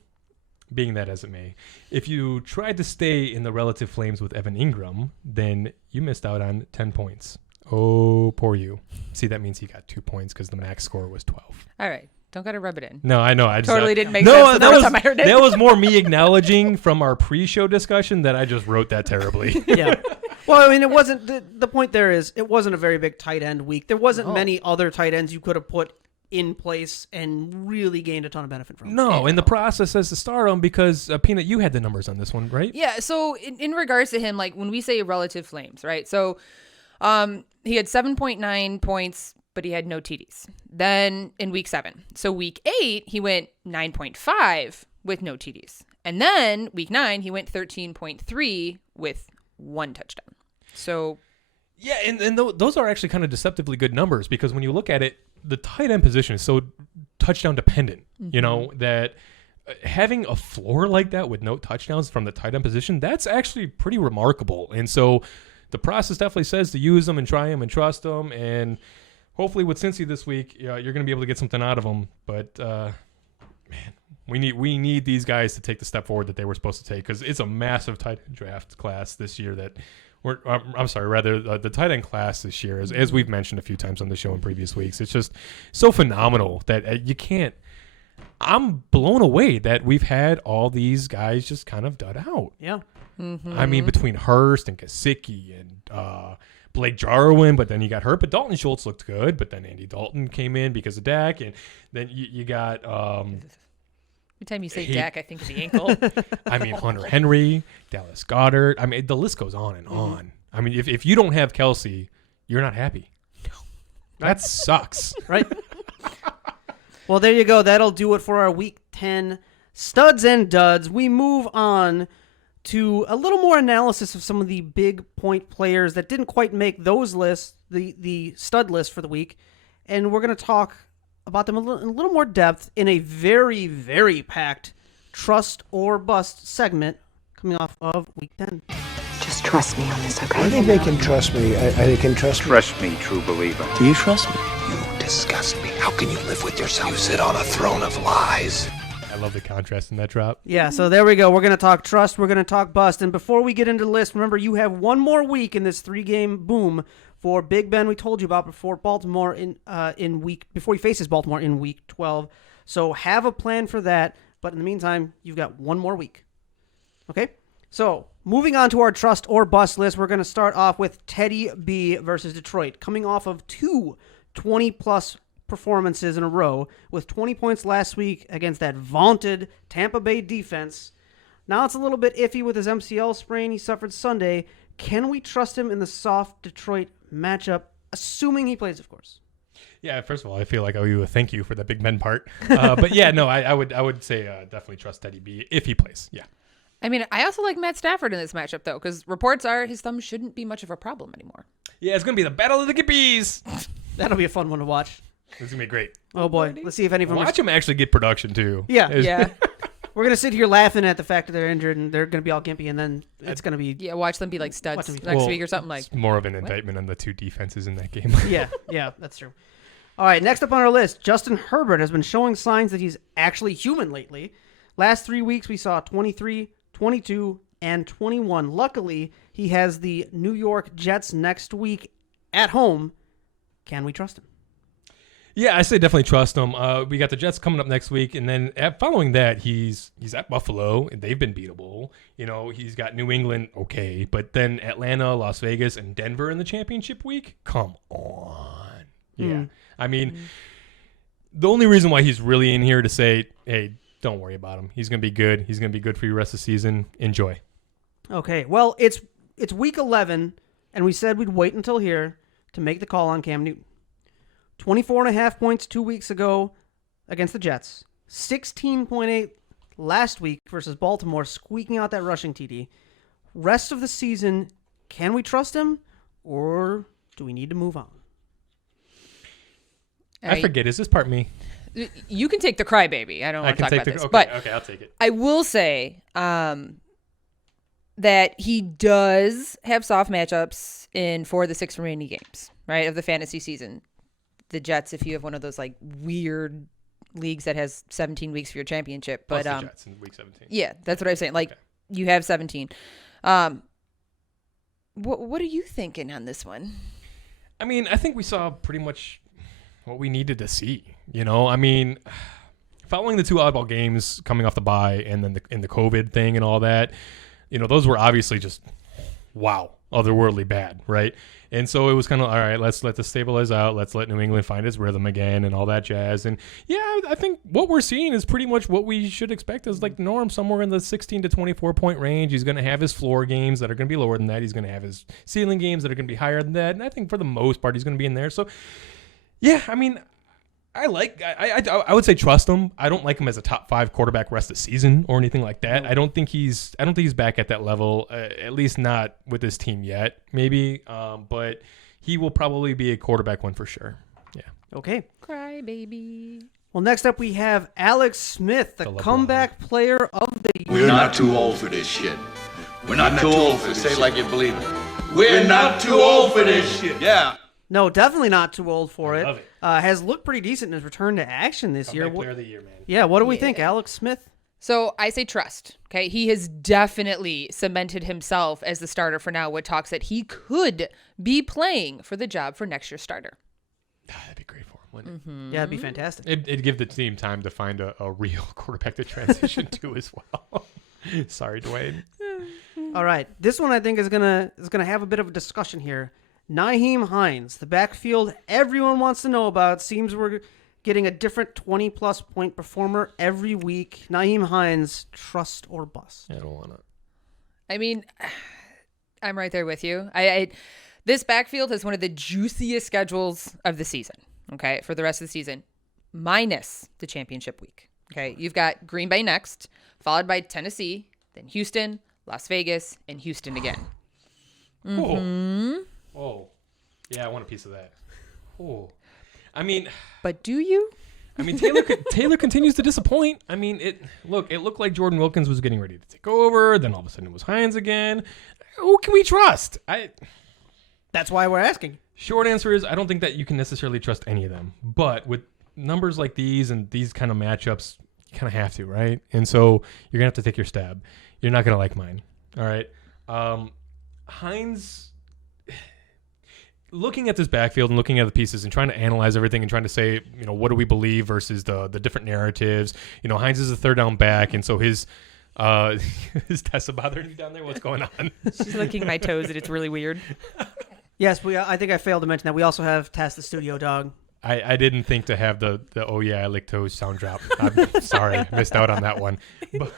being that as it may, if you tried to stay in the relative flames with Evan Ingram, then you missed out on 10 points. Oh, poor you. See, that means he got 2 points because the max score was 12. All right. Don't gotta rub it in. No, I know. I just totally didn't make sense the first time I heard it. That was more me acknowledging from our pre-show discussion that I just wrote that terribly. Yeah. Well, I mean, it wasn't the point there is it wasn't a very big tight end week. There wasn't many other tight ends you could have put in place and really gained a ton of benefit from. No, and the process says to start him because Peanut, you had the numbers on this one, right? Yeah. So in regards to him, like when we say relative flames, right? So, he had 7.9 points, but he had no TDs. Then in week 7, so week 8, he went 9.5 with no TDs, and then week 9 he went 13.3 with 1 touchdown. So. Yeah, and those are actually kind of deceptively good numbers because when you look at it, the tight end position is so touchdown dependent, that having a floor like that with no touchdowns from the tight end position, that's actually pretty remarkable. And so the process definitely says to use them and try them and trust them. And hopefully with Cincy this week, you're going to be able to get something out of them. But, man, we need these guys to take the step forward that they were supposed to take because it's a massive tight end draft class this year that – the tight end class this year, as we've mentioned a few times on the show in previous weeks, it's just so phenomenal that you can't. I'm blown away that we've had all these guys just kind of dud out. Yeah. Mm-hmm. I mean, between Hurst and Gesicki and Blake Jarwin, but then he got hurt. But Dalton Schultz looked good, but then Andy Dalton came in because of Dak, and then you got. Every time you say Dak, I think of the ankle. I mean, Hunter Henry, Dallas Goedert. I mean, the list goes on and on. I mean, if you don't have Kelsey, you're not happy. No. That sucks. Right? Well, there you go. That'll do it for our Week 10 studs and duds. We move on to a little more analysis of some of the big point players that didn't quite make those lists, the stud list for the week. And we're going to talk about them in a little more depth in a very, very packed trust or bust segment coming off of Week 10. Just trust me on this, okay? I think they can trust me. They can trust me. Trust me, true believer. Do you trust me? You disgust me. How can you live with yourself? You sit on a throne of lies. I love the contrast in that drop. Yeah, so there we go. We're going to talk trust. We're going to talk bust. And before we get into the list, remember, you have one more week in this 3-game boom for Big Ben we told you about before he faces Baltimore in week 12. So have a plan for that. But in the meantime, you've got one more week. Okay? So moving on to our trust or bust list, we're going to start off with Teddy B versus Detroit, coming off of 2 20-plus performances in a row with 20 points last week against that vaunted Tampa Bay defense. Now it's a little bit iffy with his MCL sprain he suffered Sunday. Can we trust him in the soft Detroit matchup, assuming he plays, of course? Yeah, first of all, I feel like I owe you a thank you for the Big Ben part. But yeah, no, I would say definitely trust Teddy B if he plays. Yeah. I mean, I also like Matt Stafford in this matchup, though, because reports are his thumb shouldn't be much of a problem anymore. Yeah, it's going to be the battle of the Gippies. That'll be a fun one to watch. It's going to be great. Oh, boy. Let's see if any of them watch him actually get production, too. Yeah. We're gonna sit here laughing at the fact that they're injured and they're gonna be all gimpy, and then it's gonna be watch them be like studs next week or something like. It's more of an indictment on the two defenses in that game. yeah, that's true. All right, next up on our list, Justin Herbert has been showing signs that he's actually human lately. Last 3 weeks, we saw 23, 22, and 21. Luckily, he has the New York Jets next week at home. Can we trust him? Yeah, I say definitely trust him. We got the Jets coming up next week, and then following that, he's at Buffalo, and they've been beatable. He's got New England, okay, but then Atlanta, Las Vegas, and Denver in the championship week? Come on. Yeah. I mean, the only reason why he's really in here to say, hey, don't worry about him. He's going to be good. He's going to be good for you the rest of the season. Enjoy. Okay, well, it's week 11, and we said we'd wait until here to make the call on Cam Newton. 24.5 points 2 weeks ago against the Jets. 16.8 last week versus Baltimore, squeaking out that rushing TD. Rest of the season, can we trust him, or do we need to move on? I forget. Is this part me? You can take the crybaby. I don't want to talk about this. Okay, I'll take it. I will say that he does have soft matchups in 4 of the 6 remaining games, right, of the fantasy season. The Jets, if you have one of those like weird leagues that has 17 weeks for your championship. But the Jets in week 17. Yeah, that's what I'm saying. Like you have 17. What are you thinking on this one? I mean, I think we saw pretty much what we needed to see. I mean, following the 2 oddball games coming off the bye and then the COVID thing and all that, those were obviously just otherworldly bad, right? And so it was kind of, all right, let's let this stabilize out. Let's let New England find its rhythm again and all that jazz. And yeah, I think what we're seeing is pretty much what we should expect as like the norm, somewhere in the 16 to 24 point range. He's going to have his floor games that are going to be lower than that. He's going to have his ceiling games that are going to be higher than that. And I think for the most part, he's going to be in there. So yeah, I mean, I would say trust him. I don't like him as a top 5 quarterback rest of the season or anything like that. I don't think he's back at that level, at least not with this team yet. Maybe, but he will probably be a quarterback one for sure. Yeah. Okay. Cry baby. Well, next up we have Alex Smith, the comeback player of the year. We're not too old for this shit. We're not too old for this shit. Say it like you believe it. We're not too old for this shit. Yeah. No, definitely not too old for it. Love it. Has looked pretty decent in his return to action this year. Player of the year, man. Yeah, what do we think, Alex Smith? So I say trust. Okay, he has definitely cemented himself as the starter for now, with talks that he could be playing for the job for next year's starter. That'd be great for him, wouldn't it? Yeah, it'd be fantastic. It'd give the team time to find a real quarterback to transition to as well. Sorry, Dwayne. All right, this one I think is gonna have a bit of a discussion here. Nyheim Hines, the backfield everyone wants to know about. Seems we're getting a different 20-plus point performer every week. Nyheim Hines, trust or bust? I don't want to. I mean, I'm right there with you. This backfield has one of the juiciest schedules of the season, okay, for the rest of the season, minus the championship week. Okay, you've got Green Bay next, followed by Tennessee, then Houston, Las Vegas, and Houston again. Oh, yeah, I want a piece of that. Oh, I mean, but do you? I mean, Taylor continues to disappoint. I mean, it looked like Jordan Wilkins was getting ready to take over. Then all of a sudden it was Hines again. Who can we trust? That's why we're asking. Short answer is I don't think that you can necessarily trust any of them. But with numbers like these and these kind of matchups, you kind of have to, right? And so you're gonna have to take your stab. You're not gonna like mine. All right, Hines. Looking at this backfield and looking at the pieces and trying to analyze everything and trying to say, what do we believe versus the different narratives. Hines is a third down back, and so his Tessa bothering you down there? What's going on? She's licking my toes, and it's really weird. Yes, I think I failed to mention that. We also have Tess the studio dog. I didn't think to have the oh yeah I lick toes sound drop. I'm sorry, I missed out on that one. But,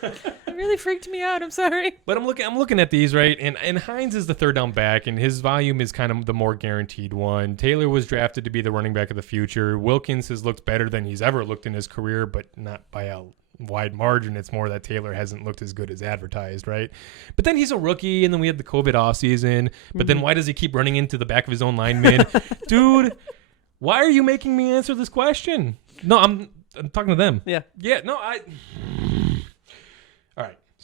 it really freaked me out. I'm sorry. But I'm looking at these, right, and Hines is the third down back, and his volume is kind of the more guaranteed one. Taylor was drafted to be the running back of the future. Wilkins has looked better than he's ever looked in his career, but not by a wide margin. It's more that Taylor hasn't looked as good as advertised, right? But then he's a rookie, and then we had the COVID offseason. But then why does he keep running into the back of his own lineman? Dude, why are you making me answer this question? No, I'm talking to them. Yeah. Yeah, no,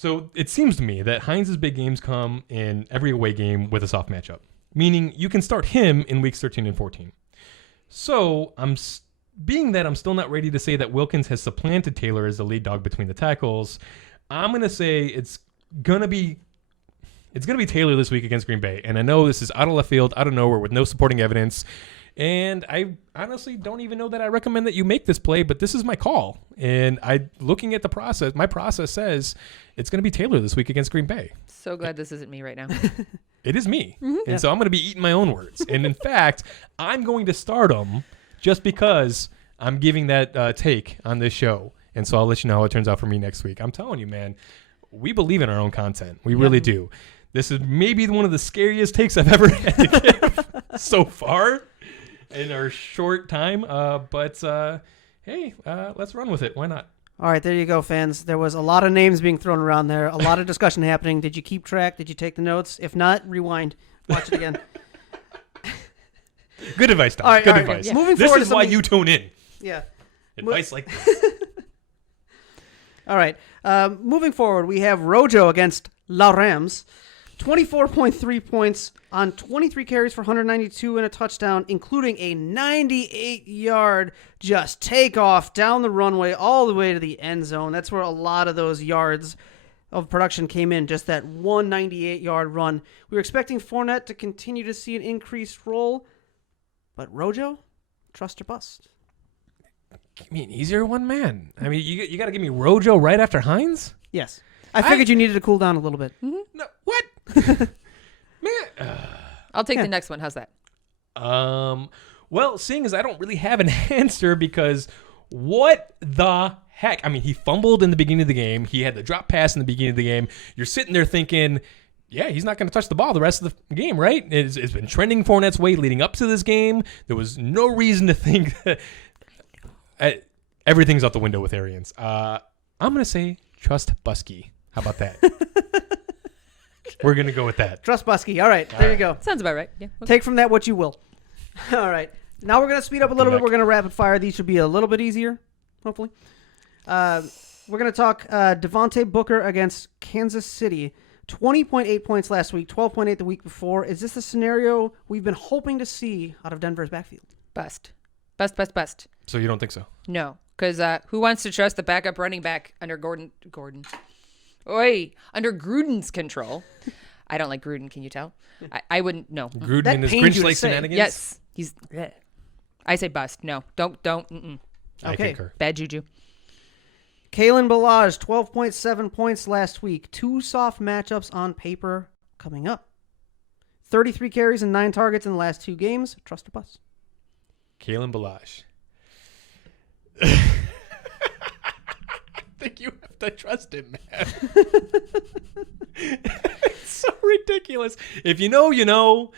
So it seems to me that Hines' big games come in every away game with a soft matchup, meaning you can start him in weeks 13 and 14. So being that I'm still not ready to say that Wilkins has supplanted Taylor as the lead dog between the tackles, I'm going to say it's going to be Taylor this week against Green Bay. And I know this is out of left field, out of nowhere, with no supporting evidence. And I honestly don't even know that I recommend that you make this play, but this is my call. And looking at the process, my process says it's going to be Taylor this week against Green Bay. So glad this isn't me right now. It is me. And so I'm going to be eating my own words. And in fact, I'm going to start him just because I'm giving that take on this show. And so I'll let you know how it turns out for me next week. I'm telling you, man, we believe in our own content. We really do. This is maybe one of the scariest takes I've ever had to give so far in our short time. But hey, let's run with it. Why not? All right, there you go, fans. There was a lot of names being thrown around there, a lot of discussion happening. Did you keep track? Did you take the notes? If not, rewind. Watch it again. Good advice, Tom. All right, Good all right, advice. yeah. Moving this forward is to why something- you tune in. Yeah. Advice like this. All right. Moving forward, we have Rojo against La Rams. 24.3 points on 23 carries for 192 and a touchdown, including a 98-yard just takeoff down the runway all the way to the end zone. That's where a lot of those yards of production came in, just that 198-yard run. We were expecting Fournette to continue to see an increased role, but Rojo, trust or bust? Give me an easier one, man. I mean, you got to give me Rojo right after Hines? Yes. I figured you needed to cool down a little bit. No, what? Man. I'll take the next one. How's that? Well, seeing as I don't really have an answer because what the heck? I mean, he fumbled in the beginning of the game. He had the drop pass in the beginning of the game. You're sitting there thinking, yeah, he's not going to touch the ball the rest of the game, right? It's been trending Fournette's way leading up to this game. There was no reason to think that everything's out the window with Arians. I'm going to say trust Buskey. How about that? We're going to go with that. Trust Buskey. All right, there you go. Sounds about right. Yeah. Take from that what you will. All right. Now we're going to speed up a little bit. We're going to rapid fire. These should be a little bit easier, hopefully. We're going to talk Devontae Booker against Kansas City. 20.8 points last week, 12.8 the week before. Is this the scenario we've been hoping to see out of Denver's backfield? Bust. Bust. So you don't think so? No, because who wants to trust the backup running back under Gordon? Under Gruden's control. I don't like Gruden, can you tell? I wouldn't, no. Gruden That and his pains you to Grinch-like say. shenanigans? Yes. He's, I say bust. No, don't. I Okay. concur. Bad juju. Kalen Ballage, 12.7 points last week. 2 soft matchups on paper coming up. 33 carries and 9 targets in the last 2 games. Trust or bust? Kalen Ballage. I think you have to trust him, man. It's so ridiculous. If you know, you know,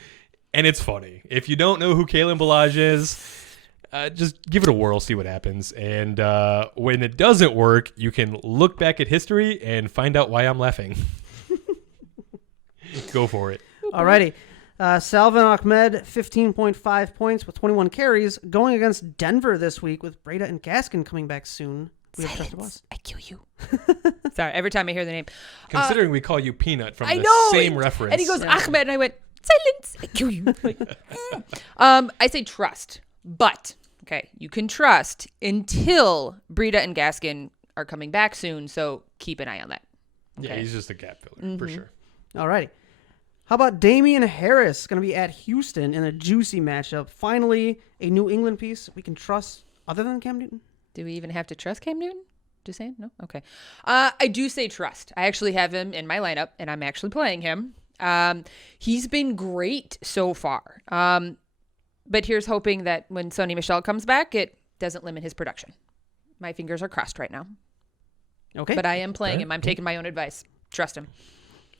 and it's funny. If you don't know who Kalen Ballage is, just give it a whirl, see what happens. And when it doesn't work, you can look back at history and find out why I'm laughing. Go for it. Alrighty. Salvin Ahmed, 15.5 points with 21 carries, going against Denver this week with Breda and Gaskin coming back soon. We have trust or bust? I kill you. Sorry, every time I hear the name. Considering we call you Peanut from I the know, same reference. And he goes, Ahmed, and I went, silence, I kill you. I say trust, but, okay, you can trust until Breda and Gaskin are coming back soon, so keep an eye on that. Okay? Yeah, he's just a gap filler, for sure. Alrighty. How about Damian Harris going to be at Houston in a juicy matchup? Finally, a New England piece we can trust other than Cam Newton? Do we even have to trust Cam Newton? Just saying? No? Okay. I do say trust. I actually have him in my lineup, and I'm actually playing him. He's been great so far. But here's hoping that when Sony Michel comes back, it doesn't limit his production. My fingers are crossed right now. Okay. But I am playing him. I'm taking my own advice. Trust him.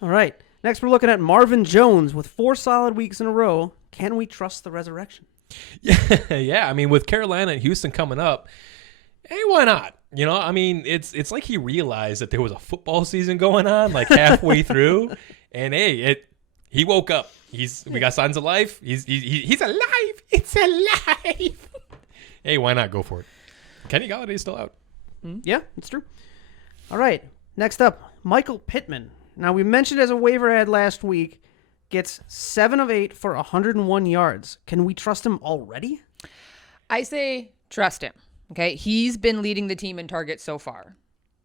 All right. Next, we're looking at Marvin Jones with 4 solid weeks in a row. Can we trust the resurrection? Yeah. I mean, with Carolina and Houston coming up, hey, why not? You know, I mean, it's like he realized that there was a football season going on like halfway through, and hey, he woke up. We got signs of life. He's alive. It's alive. Hey, why not go for it? Kenny Galladay's still out. Yeah, it's true. All right. Next up, Michael Pittman. Now, we mentioned as a waiver ad last week, gets 7 of 8 for 101 yards. Can we trust him already? I say trust him. Okay, he's been leading the team in targets so far.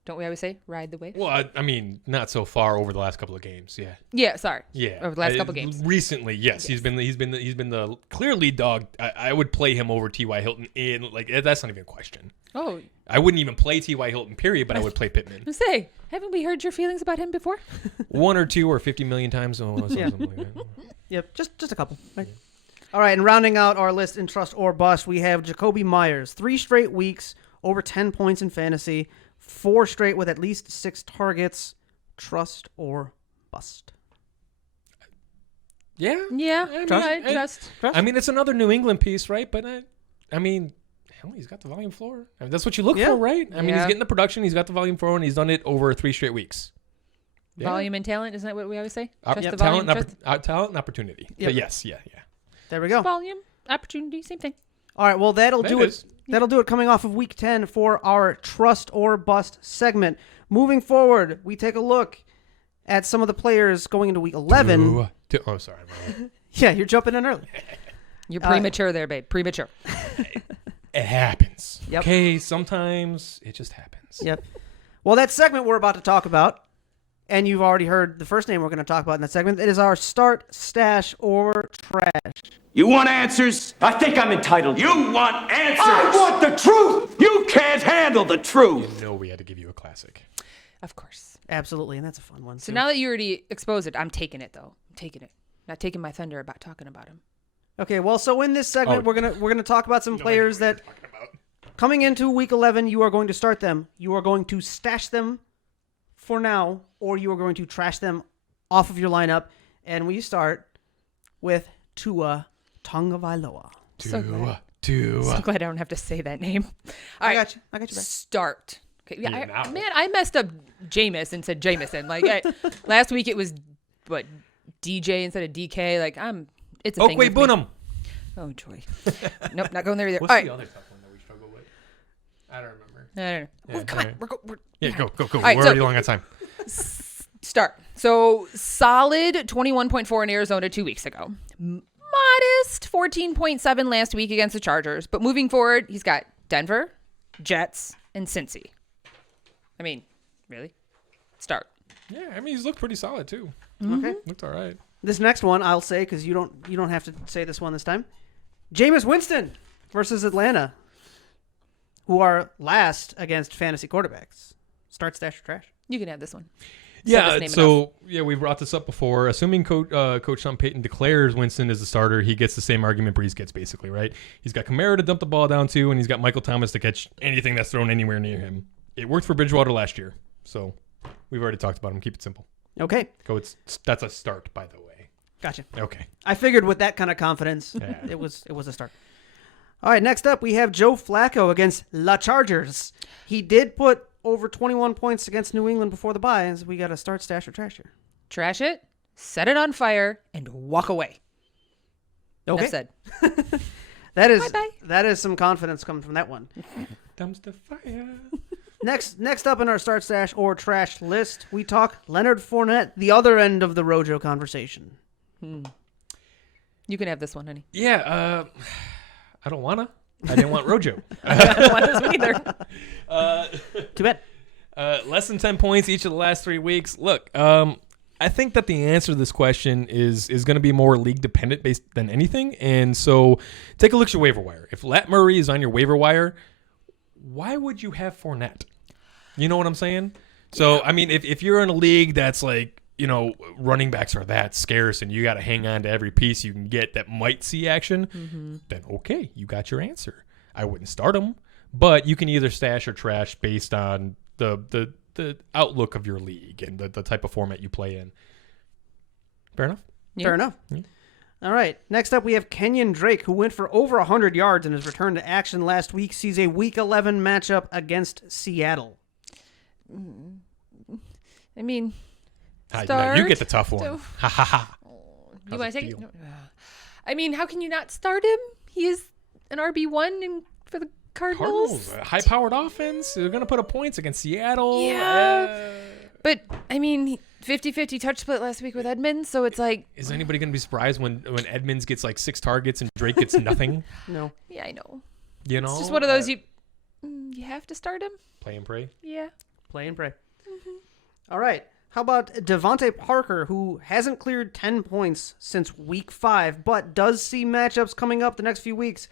Don't we always say ride the wave? Well, I mean, not so far over the last couple of games. Yeah. Yeah. Sorry. Yeah. Over the last couple of games. Recently, yes. He's been the clear lead dog. I would play him over T.Y. Hilton that's not even a question. Oh. I wouldn't even play T.Y. Hilton, period, but I would play Pittman. Say, haven't we heard your feelings about him before? 1 or 2 or 50 million times. Something like that. Yep, just a couple. Right. All right, and rounding out our list in trust or bust, we have Jacoby Myers. 3 straight weeks, over 10 points in fantasy. 4 straight with at least 6 targets. Trust or bust? Yeah. Yeah. Trust? I mean, it's another New England piece, right? But I mean, hell, he's got the volume floor. I mean, that's what you look for, right? I mean, he's getting the production. He's got the volume floor, and he's done it over 3 straight weeks. Yeah. Volume and talent, isn't that what we always say? Trust the talent, talent and opportunity. Yep. But yes, yeah. There we go. Volume, opportunity, same thing. All right, well, that'll do it. That'll do it coming off of week 10 for our trust or bust segment. Moving forward, we take a look at some of the players going into week 11. Oh, sorry. Yeah, you're jumping in early. You're premature there, babe. Premature. It happens. Yep. Okay, sometimes it just happens. Yep. Well, that segment we're about to talk about, and you've already heard the first name we're going to talk about in that segment, it is our start, stash, or trash. You want answers? I think I'm entitled. You want answers? I want the truth! You can't handle the truth! You know we had to give you a classic. Of course. Absolutely, and that's a fun one. So now that you already exposed it, I'm taking it, though. I'm taking it. Not taking my thunder about talking about him. Okay, well, so in this segment, we're gonna talk about some players that coming into week 11, you are going to start them. You are going to stash them for now, or you are going to trash them off of your lineup. And we start with Tua Tagovailoa. So glad I don't have to say that name. All right, I got you back. Start. Okay, I messed up Jameis and said Jameson. Like last week, it was DJ instead of DK. Like it's a thing. Oakway Bunham. Oh joy. Nope, not going there either. What's all right. the other tough one that we struggle with? I don't remember. I don't know. Yeah, Come on. Go. All right, we're already long on time. Start. So solid 21.4 in Arizona 2 weeks ago. Modest 14.7 last week against the Chargers. But moving forward, he's got Denver, Jets, and Cincy. I mean, really? Start. Yeah, I mean, he's looked pretty solid too. Okay. Looked all right. This next one I'll say because you don't have to say this one this time. Jameis Winston versus Atlanta, who are last against fantasy quarterbacks. Start, stash, or trash? You can add this one. Yeah, so we brought this up before. Assuming Coach Sean Payton declares Winston as the starter, he gets the same argument Breeze gets, basically, right? He's got Kamara to dump the ball down to, and he's got Michael Thomas to catch anything that's thrown anywhere near him. It worked for Bridgewater last year, so we've already talked about him. Keep it simple. Okay. That's a start, by the way. Gotcha. Okay. I figured with that kind of confidence, it was a start. All right, next up we have Joe Flacco against La Chargers. He did put over 21 points against New England before the bye. So we got to start, stash, or trash here. Trash it, set it on fire, and walk away. Okay. Enough said. That is some confidence coming from that one. Dumpster fire. Next up in our start, stash, or trash list, we talk Leonard Fournette, the other end of the Rojo conversation. You can have this one, honey. Yeah, I don't wanna. I didn't want Rojo. I don't want this one either. Too bad. Less than 10 points each of the last 3 weeks. Look, I think that the answer to this question is going to be more league dependent based than anything. And so take a look at your waiver wire. If Lat Murray is on your waiver wire, why would you have Fournette? You know what I'm saying? So, I mean, if you're in a league that's like, running backs are that scarce and you got to hang on to every piece you can get that might see action, then okay, you got your answer. I wouldn't start them, but you can either stash or trash based on the outlook of your league and the type of format you play in. Fair enough? Yeah. Fair enough. Yeah. All right. Next up, we have Kenyon Drake, who went for over 100 yards in his return to action last week, sees a Week 11 matchup against Seattle. I mean... you get the tough one. Ha ha ha. You want to take it? No. I mean, how can you not start him? He is an RB1 for the Cardinals. High-powered offense. They're going to put up points against Seattle. Yeah. But, I mean, 50-50 touch split last week with Edmonds, so it's like... Is anybody going to be surprised when Edmonds gets like 6 targets and Drake gets nothing? No. Yeah, I know. You know? It's just one of those you have to start him. Play and pray. Yeah. Play and pray. All right. How about Devontae Parker, who hasn't cleared 10 points since week 5, but does see matchups coming up the next few weeks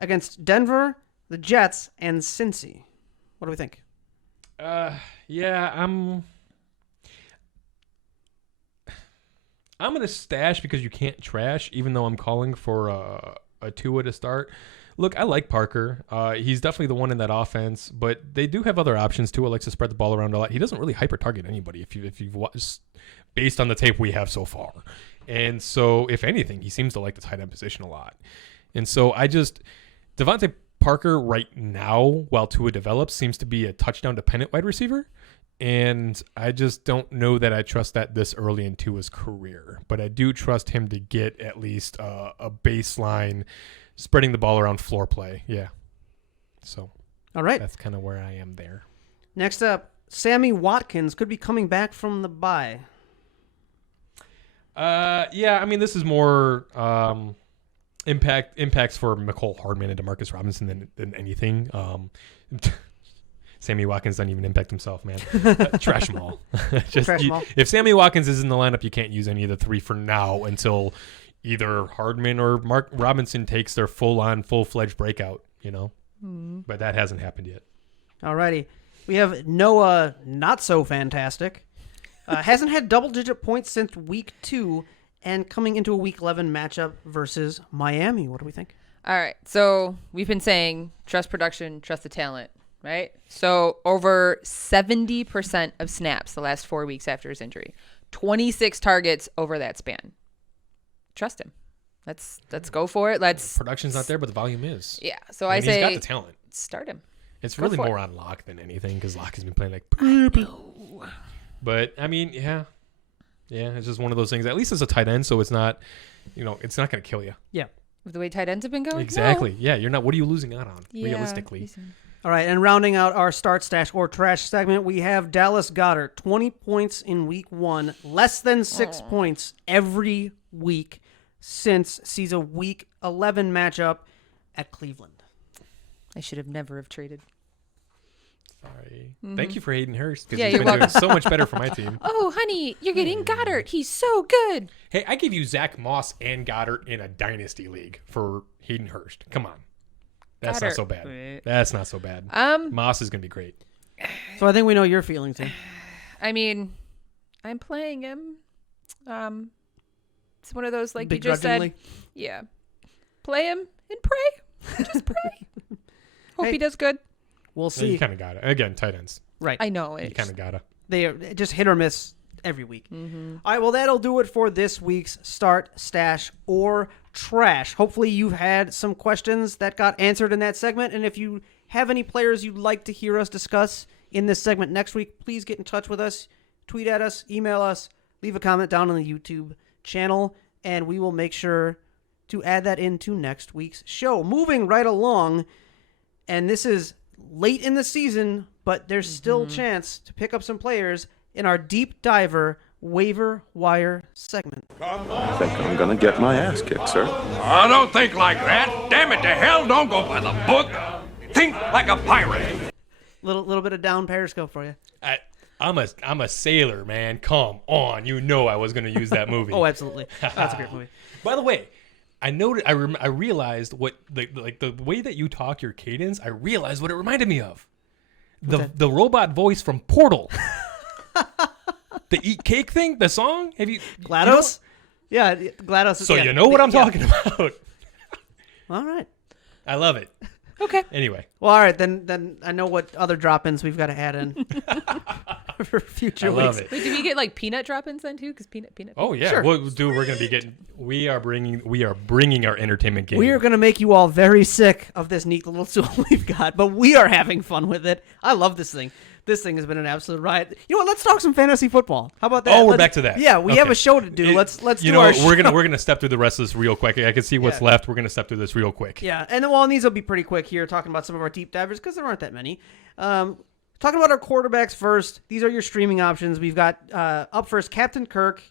against Denver, the Jets, and Cincy. What do we think? Yeah, I'm going to stash because you can't trash, even though I'm calling for a Tua to start. Look, I like Parker. He's definitely the one in that offense, but they do have other options. Tua likes to spread the ball around a lot. He doesn't really hyper-target anybody if you've watched, based on the tape we have so far. And so, if anything, he seems to like the tight end position a lot. And so, Devontae Parker right now, while Tua develops, seems to be a touchdown-dependent wide receiver. And I just don't know that I trust that this early in Tua's career. But I do trust him to get at least a baseline spreading the ball around floor play. Yeah. So all right, that's kind of where I am there. Next up, Sammy Watkins could be coming back from the bye. Yeah, I mean, this is more impacts for McCole Hardman and Demarcus Robinson than anything. Sammy Watkins doesn't even impact himself, man. Trash them all. If Sammy Watkins is in the lineup, you can't use any of the 3 for now until either Hardman or Mark Robinson takes their full-fledged breakout, you know? But that hasn't happened yet. All righty. We have Noah Not So Fantastic. Hasn't had double-digit points since week 2 and coming into a week 11 matchup versus Miami. What do we think? All right. So we've been saying trust production, trust the talent, right? So over 70% of snaps the last 4 weeks after his injury. 26 targets over that span. Trust him. Let's go for it. Production's not there, but the volume is. Yeah. So I say he's got the talent. Start him. It's really more on Locke than anything because Locke has been playing like. But I mean, yeah, it's just one of those things. At least it's a tight end, so it's not, it's not going to kill you. Yeah. With the way tight ends have been going. Exactly. No. Yeah, you're not. What are you losing out on realistically? All right, and rounding out our start, stash, or trash segment, we have Dallas Goedert, 20 points in week 1, less than 6 points every week since sees a week 11 matchup at Cleveland. I should have never have traded. Sorry. Thank you for Hayden Hurst because Yeah, he's been doing so much better for my team. Oh, honey, you're getting Goddard. He's so good. Hey, I gave you Zach Moss and Goddard in a dynasty league for Hayden Hurst. Come on. That's not so bad. That's not so bad. Moss is going to be great. So I think we know your feelings here. I mean, I'm playing him. It's one of those, like you just said. Yeah. Play him and pray. Just pray. Hope he does good. We'll see. Yeah, you kind of got it. Again, tight ends. Right. I know. You kind of got to. They are just hit or miss every week. All right, well, that'll do it for this week's Start, Stash, or Trash. Hopefully you've had some questions that got answered in that segment, and if you have any players you'd like to hear us discuss in this segment next week, please get in touch with us, tweet at us, email us, leave a comment down on the YouTube channel, and we will make sure to add that into next week's show. Moving right along, and this is late in the season, but there's still a chance to pick up some players in our Deep Diver Waiver Wire segment. I think I'm going to get my ass kicked, sir. I don't think like that. Damn it to hell, don't go by the book. Think like a pirate. Little bit of down Periscope for you. I'm a sailor, man. Come on. You know I was going to use that movie. Oh, absolutely. That's a great movie. By the way, I noted. I realized what the way that you talk your cadence. I realized what it reminded me of. The robot voice from Portal. The eat cake thing. The song. Have you GLaDOS? Yeah, GLaDOS. So you know what I'm talking about. All right. I love it. Okay. Anyway. Well, all right, then I know what other drop-ins we've got to add in for future weeks. I love it. Wait, do we get like peanut drop-ins then too? Because peanut. Oh yeah. Sure. We're gonna be getting. We are bringing our entertainment game. We are gonna make you all very sick of this neat little tool we've got, but we are having fun with it. I love this thing. This thing has been an absolute riot. You know what? Let's talk some fantasy football. How about that? Oh, we're back to that. Yeah, we have a show to do. Let's you do know our what? show. We're gonna step through the rest of this real quick. I can see what's left. We're gonna step through this real quick. Yeah, and these will be pretty quick here, talking about some of our deep divers because there aren't that many. Talking about our quarterbacks first, these are your streaming options. We've got up first, Captain Kirk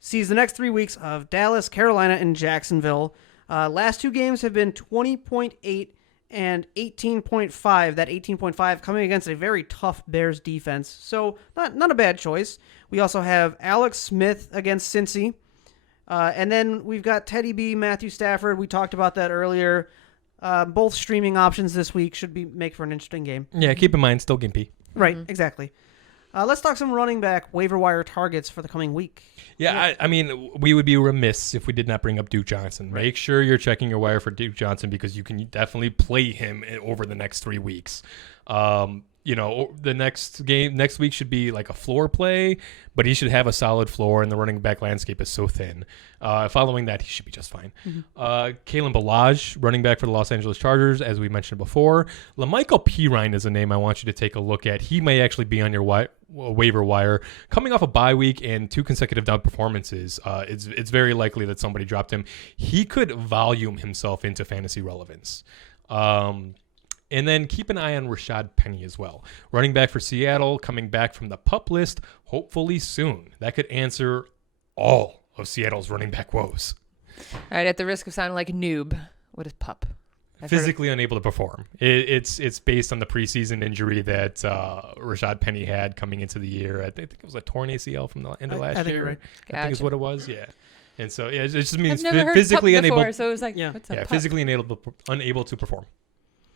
sees the next 3 weeks of Dallas, Carolina, and Jacksonville. Last 2 games have been 20.8 and 18.5. That 18.5 coming against a very tough Bears defense. So not a bad choice. We also have Alex Smith against Cincy. And then we've got Teddy B, Matthew Stafford. We talked about that earlier. Both streaming options this week should make for an interesting game. Yeah, keep in mind, still gimpy. Right, exactly. Let's talk some running back waiver wire targets for the coming week. Yeah, I mean, we would be remiss if we did not bring up Duke Johnson. Right. Make sure you're checking your wire for Duke Johnson because you can definitely play him over the next 3 weeks. The next week should be like a floor play, but he should have a solid floor, and the running back landscape is so thin. Following that, he should be just fine. Kalen Ballage, running back for the Los Angeles Chargers, as we mentioned before. LaMichael Pirine is a name I want you to take a look at. He may actually be on your waiver wire. Coming off a bye week and 2 consecutive down performances, it's very likely that somebody dropped him. He could volume himself into fantasy relevance. And then keep an eye on Rashad Penny as well. Running back for Seattle, coming back from the PUP list, hopefully soon. That could answer all of Seattle's running back woes. All right, at the risk of sounding like a noob, what is PUP? Physically unable to perform. It's based on the preseason injury that Rashad Penny had coming into the year. I think it was a torn ACL from the end of last year. I think you're right. I think is what it was, yeah. And so, yeah, it just means I've never physically heard PUP unable. before, so it was like, what's up, yeah, PUP? physically unable to perform.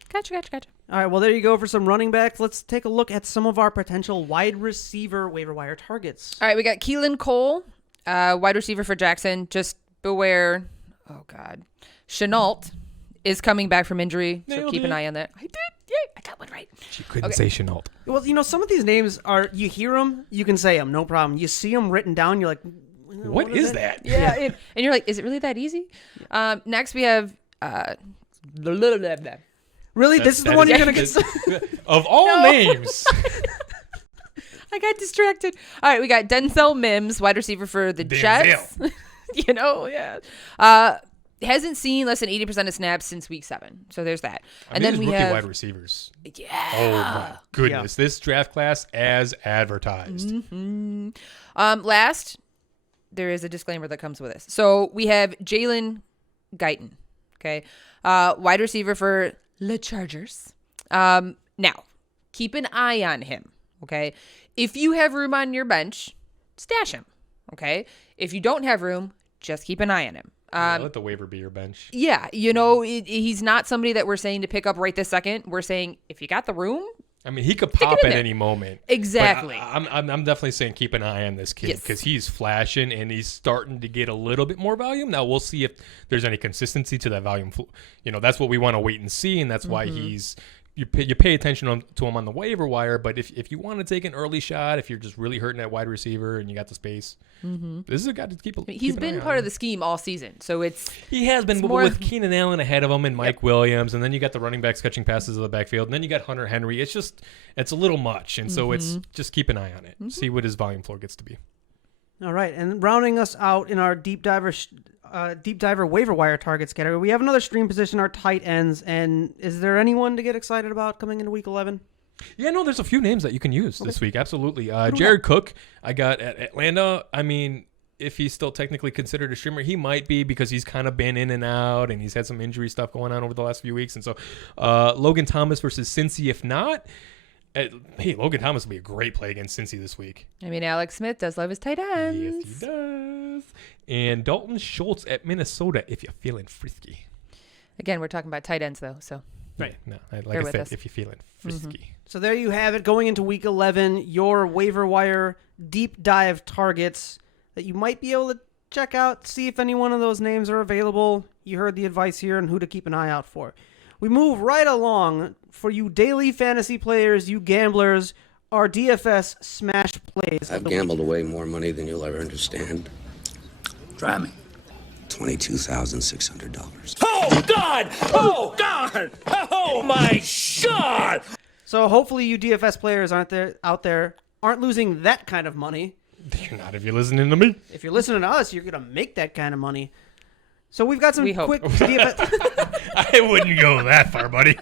Gotcha. All right, well, there you go for some running backs. Let's take a look at some of our potential wide receiver waiver wire targets. All right, we got Keelan Cole, wide receiver for Jackson. Just beware. Oh, God. Chenault is coming back from injury, so keep an eye on that. I did. Yay, I got one right. She couldn't say Chenault. Well, some of these names are, you hear them, you can say them, no problem. You see them written down, you're like, what is that? Yeah, and you're like, is it really that easy? Next, we have... Really? This is the one you're going to get... Of all names. I got distracted. All right, we got Denzel Mims, wide receiver for the Jets. Hasn't seen less than 80% of snaps since week 7. So there's that. And then we have wide receivers. Yeah. Oh my goodness. Yeah. This draft class as advertised. Mm-hmm. Last, there is a disclaimer that comes with this. So we have Jalen Guyton. Okay. Wide receiver for the Chargers. Now, keep an eye on him, okay? If you have room on your bench, stash him, okay? If you don't have room, just keep an eye on him. Let the waiver be your bench. Yeah, he's not somebody that we're saying to pick up right this second. We're saying if you got the room, I mean, he could pop at any moment. Exactly. I'm definitely saying keep an eye on this kid because he's flashing and he's starting to get a little bit more volume. Now we'll see if there's any consistency to that volume. That's what we want to wait and see, and that's why you pay attention to him on the waiver wire. But if you want to take an early shot, if you're just really hurting at wide receiver and you got the space, this is a guy to keep. He's been part of the scheme all season, so he has been with Keenan Allen ahead of him and Mike Williams, and then you got the running backs catching passes of the backfield, and then you got Hunter Henry. It's a little much, and so it's just keep an eye on it, see what his volume floor gets to be. All right, and rounding us out in our deep diver waiver wire targets category, we have another stream position, our tight ends. And is there anyone to get excited about coming into week 11? Yeah, no, there's a few names that you can use this week. Absolutely. Jared Cook, I got at Atlanta. I mean, if he's still technically considered a streamer, he might be because he's kind of been in and out and he's had some injury stuff going on over the last few weeks. And so Logan Thomas versus Cincy, if not. Hey, Logan Thomas will be a great play against Cincy this week. I mean, Alex Smith does love his tight ends. Yes, he does. And Dalton Schultz at Minnesota if you're feeling frisky. Again, we're talking about tight ends, though. So right. No, like I said, if you're feeling frisky. So there you have it. Going into week 11, your waiver wire deep dive targets that you might be able to check out, see if any one of those names are available. You heard the advice here on who to keep an eye out for. We move right along for you daily fantasy players, you gamblers, our DFS Smash Plays. I've gambled away more money than you'll ever understand. Try me. $22,600. Oh, God! Oh, God! Oh, my God! So hopefully you DFS players out there aren't losing that kind of money. You're not if you're listening to me. If you're listening to us, you're going to make that kind of money. So we've got some quick DFS. I wouldn't go that far, buddy.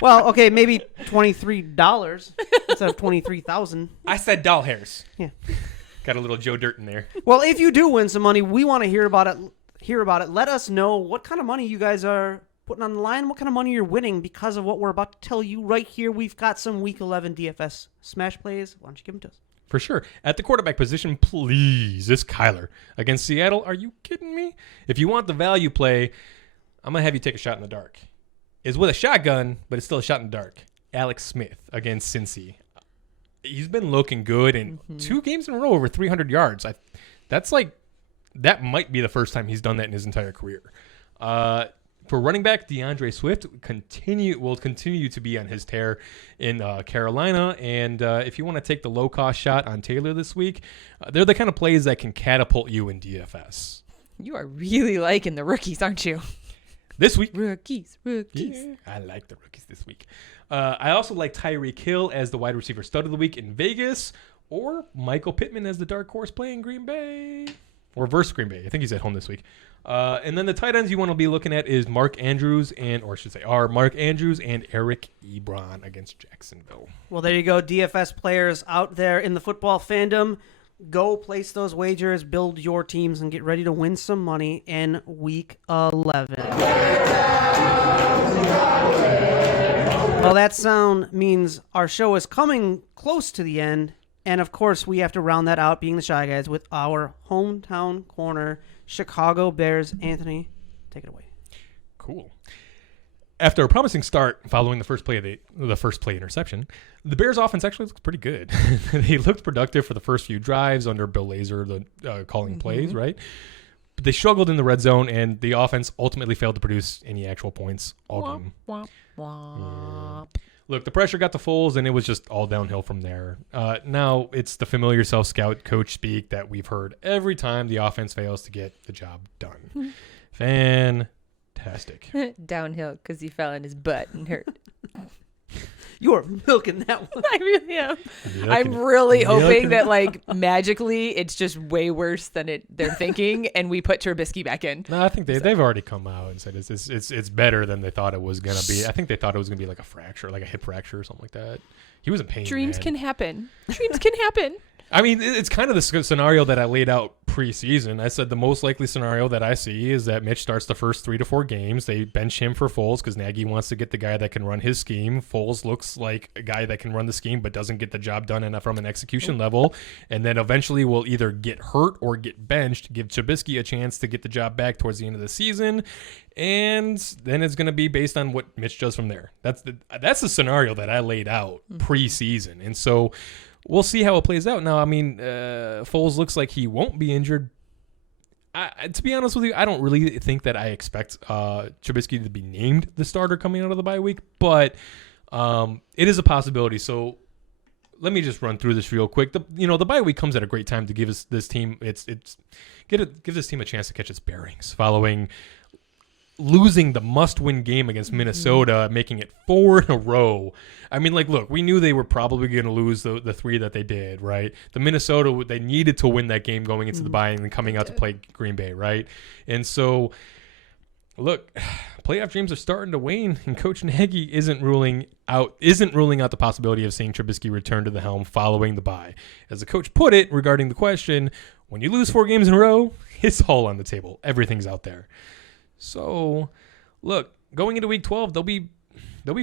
Well, okay, maybe $23 instead of 23,000. I said doll hairs. Yeah. Got a little Joe Dirt in there. Well, if you do win some money, we want to hear about it. Let us know what kind of money you guys are putting on the line, what kind of money you're winning because of what we're about to tell you right here. We've got some Week 11 DFS Smash Plays. Why don't you give them to us? For sure. At the quarterback position, please, it's Kyler. Against Seattle, are you kidding me? If you want the value play, I'm going to have you take a shot in the dark. It's with a shotgun, but it's still a shot in the dark. Alex Smith against Cincy. He's been looking good in 2 games in a row over 300 yards. That might be the first time he's done that in his entire career. For running back, DeAndre Swift will continue to be on his tear in Carolina. And if you want to take the low-cost shot on Taylor this week, they're the kind of plays that can catapult you in DFS. You are really liking the rookies, aren't you? This week. Rookies. Yeah, I like the rookies this week. I also like Tyreek Hill as the wide receiver stud of the week in Vegas, or Michael Pittman as the dark horse play in Green Bay. Or versus Green Bay. I think he's at home this week. And then the tight ends you want to be looking at is Mark Andrews and Eric Ebron against Jacksonville. Well, there you go. DFS players out there in the football fandom. Go place those wagers, build your teams, and get ready to win some money in Week 11. Well, that sound means our show is coming close to the end. And, of course, we have to round that out, being the Shy Guys, with our hometown corner, Chicago Bears. Anthony, take it away. Cool. After a promising start following the first play interception, the Bears' offense actually looks pretty good. They looked productive for the first few drives under Bill Lazor, calling plays, right? But they struggled in the red zone, and the offense ultimately failed to produce any actual points all game. Look, the pressure got to Foles, and it was just all downhill from there. Now it's the familiar self-scout coach speak that we've heard every time the offense fails to get the job done. Fantastic. Downhill because he fell in his butt and hurt. You are milking that one. I really am. I'm really hoping that, magically, it's just way worse than they're thinking, and we put Trubisky back in. No, I think they've already come out and said it's better than they thought it was gonna be. I think they thought it was gonna be like a fracture, like a hip fracture or something like that. He was in pain. Dreams can happen. Dreams can happen. I mean, it's kind of the scenario that I laid out preseason. I said the most likely scenario that I see is that Mitch starts the first 3 to 4 games. They bench him for Foles because Nagy wants to get the guy that can run his scheme. Foles looks like a guy that can run the scheme but doesn't get the job done enough from an execution level. And then eventually will either get hurt or get benched, give Trubisky a chance to get the job back towards the end of the season. And then it's going to be based on what Mitch does from there. That's the scenario that I laid out preseason. And so we'll see how it plays out. Now, I mean, Foles looks like he won't be injured. To be honest with you, I don't really think that I expect Trubisky to be named the starter coming out of the bye week, but it is a possibility. So let me just run through this real quick. The bye week comes at a great time to give this team give this team a chance to catch its bearings following losing the must-win game against Minnesota, making it 4 in a row. I mean, look, we knew they were probably going to lose the 3 that they did, right? The Minnesota, they needed to win that game going into the bye and then coming out to play Green Bay, right? And so, look, playoff dreams are starting to wane, and Coach Nagy isn't ruling out the possibility of seeing Trubisky return to the helm following the bye. As the coach put it regarding the question, when you lose 4 games in a row, it's all on the table. Everything's out there. So, look, going into Week 12, they'll be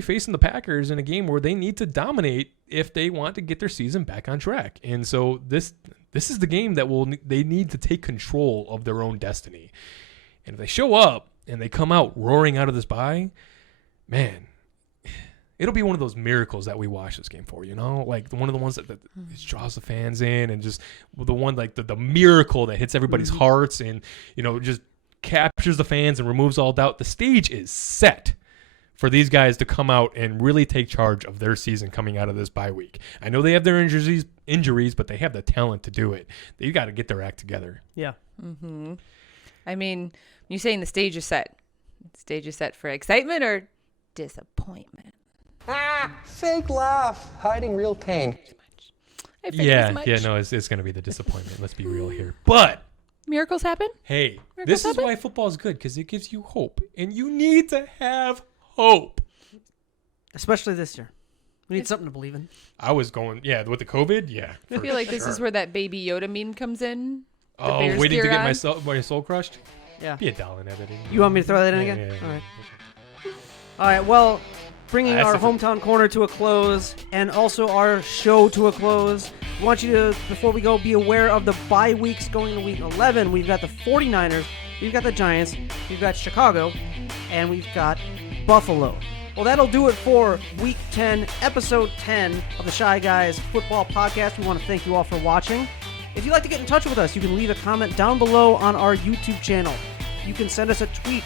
facing the Packers in a game where they need to dominate if they want to get their season back on track. And so this is the game that they need to take control of their own destiny. And if they show up and they come out roaring out of this bye, man, it'll be one of those miracles that we watch this game for, like one of the ones that draws the fans in, and just the one like the miracle that hits everybody's hearts and just captures the fans and removes all doubt. The stage is set for these guys to come out and really take charge of their season coming out of this bye week. I know they have their injuries, but they have the talent to do it. They got to get their act together. Yeah. I mean, you're saying the stage is set. The stage is set for excitement or disappointment? Fake laugh, hiding real pain. Yeah, no, it's going to be the disappointment. Let's be real here. But miracles happen? Hey, this is why football is good, because it gives you hope. And you need to have hope. especially this year. We need something to believe in. I was going, with the COVID, I feel like this is where that Baby Yoda meme comes in. Oh, waiting to get my soul crushed? Yeah. Be a doll in editing. You want me to throw that in again? Yeah. All right. All right, well, bringing our hometown corner to a close and also our show to a close, I want you to, before we go, be aware of the bye weeks going to week 11. We've got the 49ers, we've got the Giants, we've got Chicago, and we've got Buffalo. Well, that'll do it for Week 10, Episode 10 of the Shy Guys Football Podcast. We want to thank you all for watching. If you'd like to get in touch with us, you can leave a comment down below on our YouTube channel. You can send us a tweet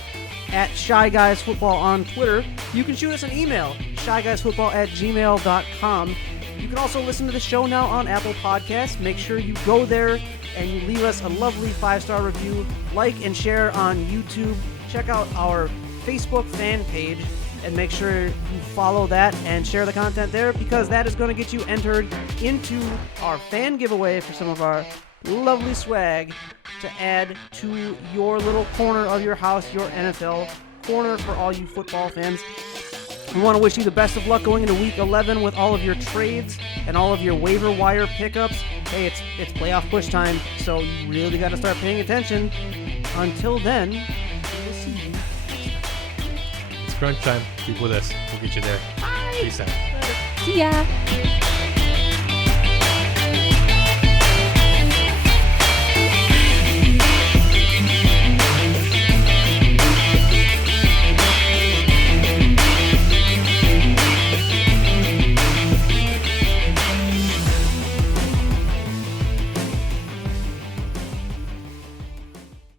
at Shy Guys Football on Twitter. You can shoot us an email, shyguysfootball@gmail.com. You can also listen to the show now on Apple Podcasts. Make sure you go there and you leave us a lovely 5-star review. Like and share on YouTube. Check out our Facebook fan page and make sure you follow that and share the content there, because that is going to get you entered into our fan giveaway for some of our lovely swag to add to your little corner of your house, your NFL corner for all you football fans. We want to wish you the best of luck going into Week 11 with all of your trades and all of your waiver wire pickups. Hey, it's playoff push time, so you really got to start paying attention. Until then, we'll see you. It's crunch time. Keep with us. We'll get you there. Bye. Peace out. See ya.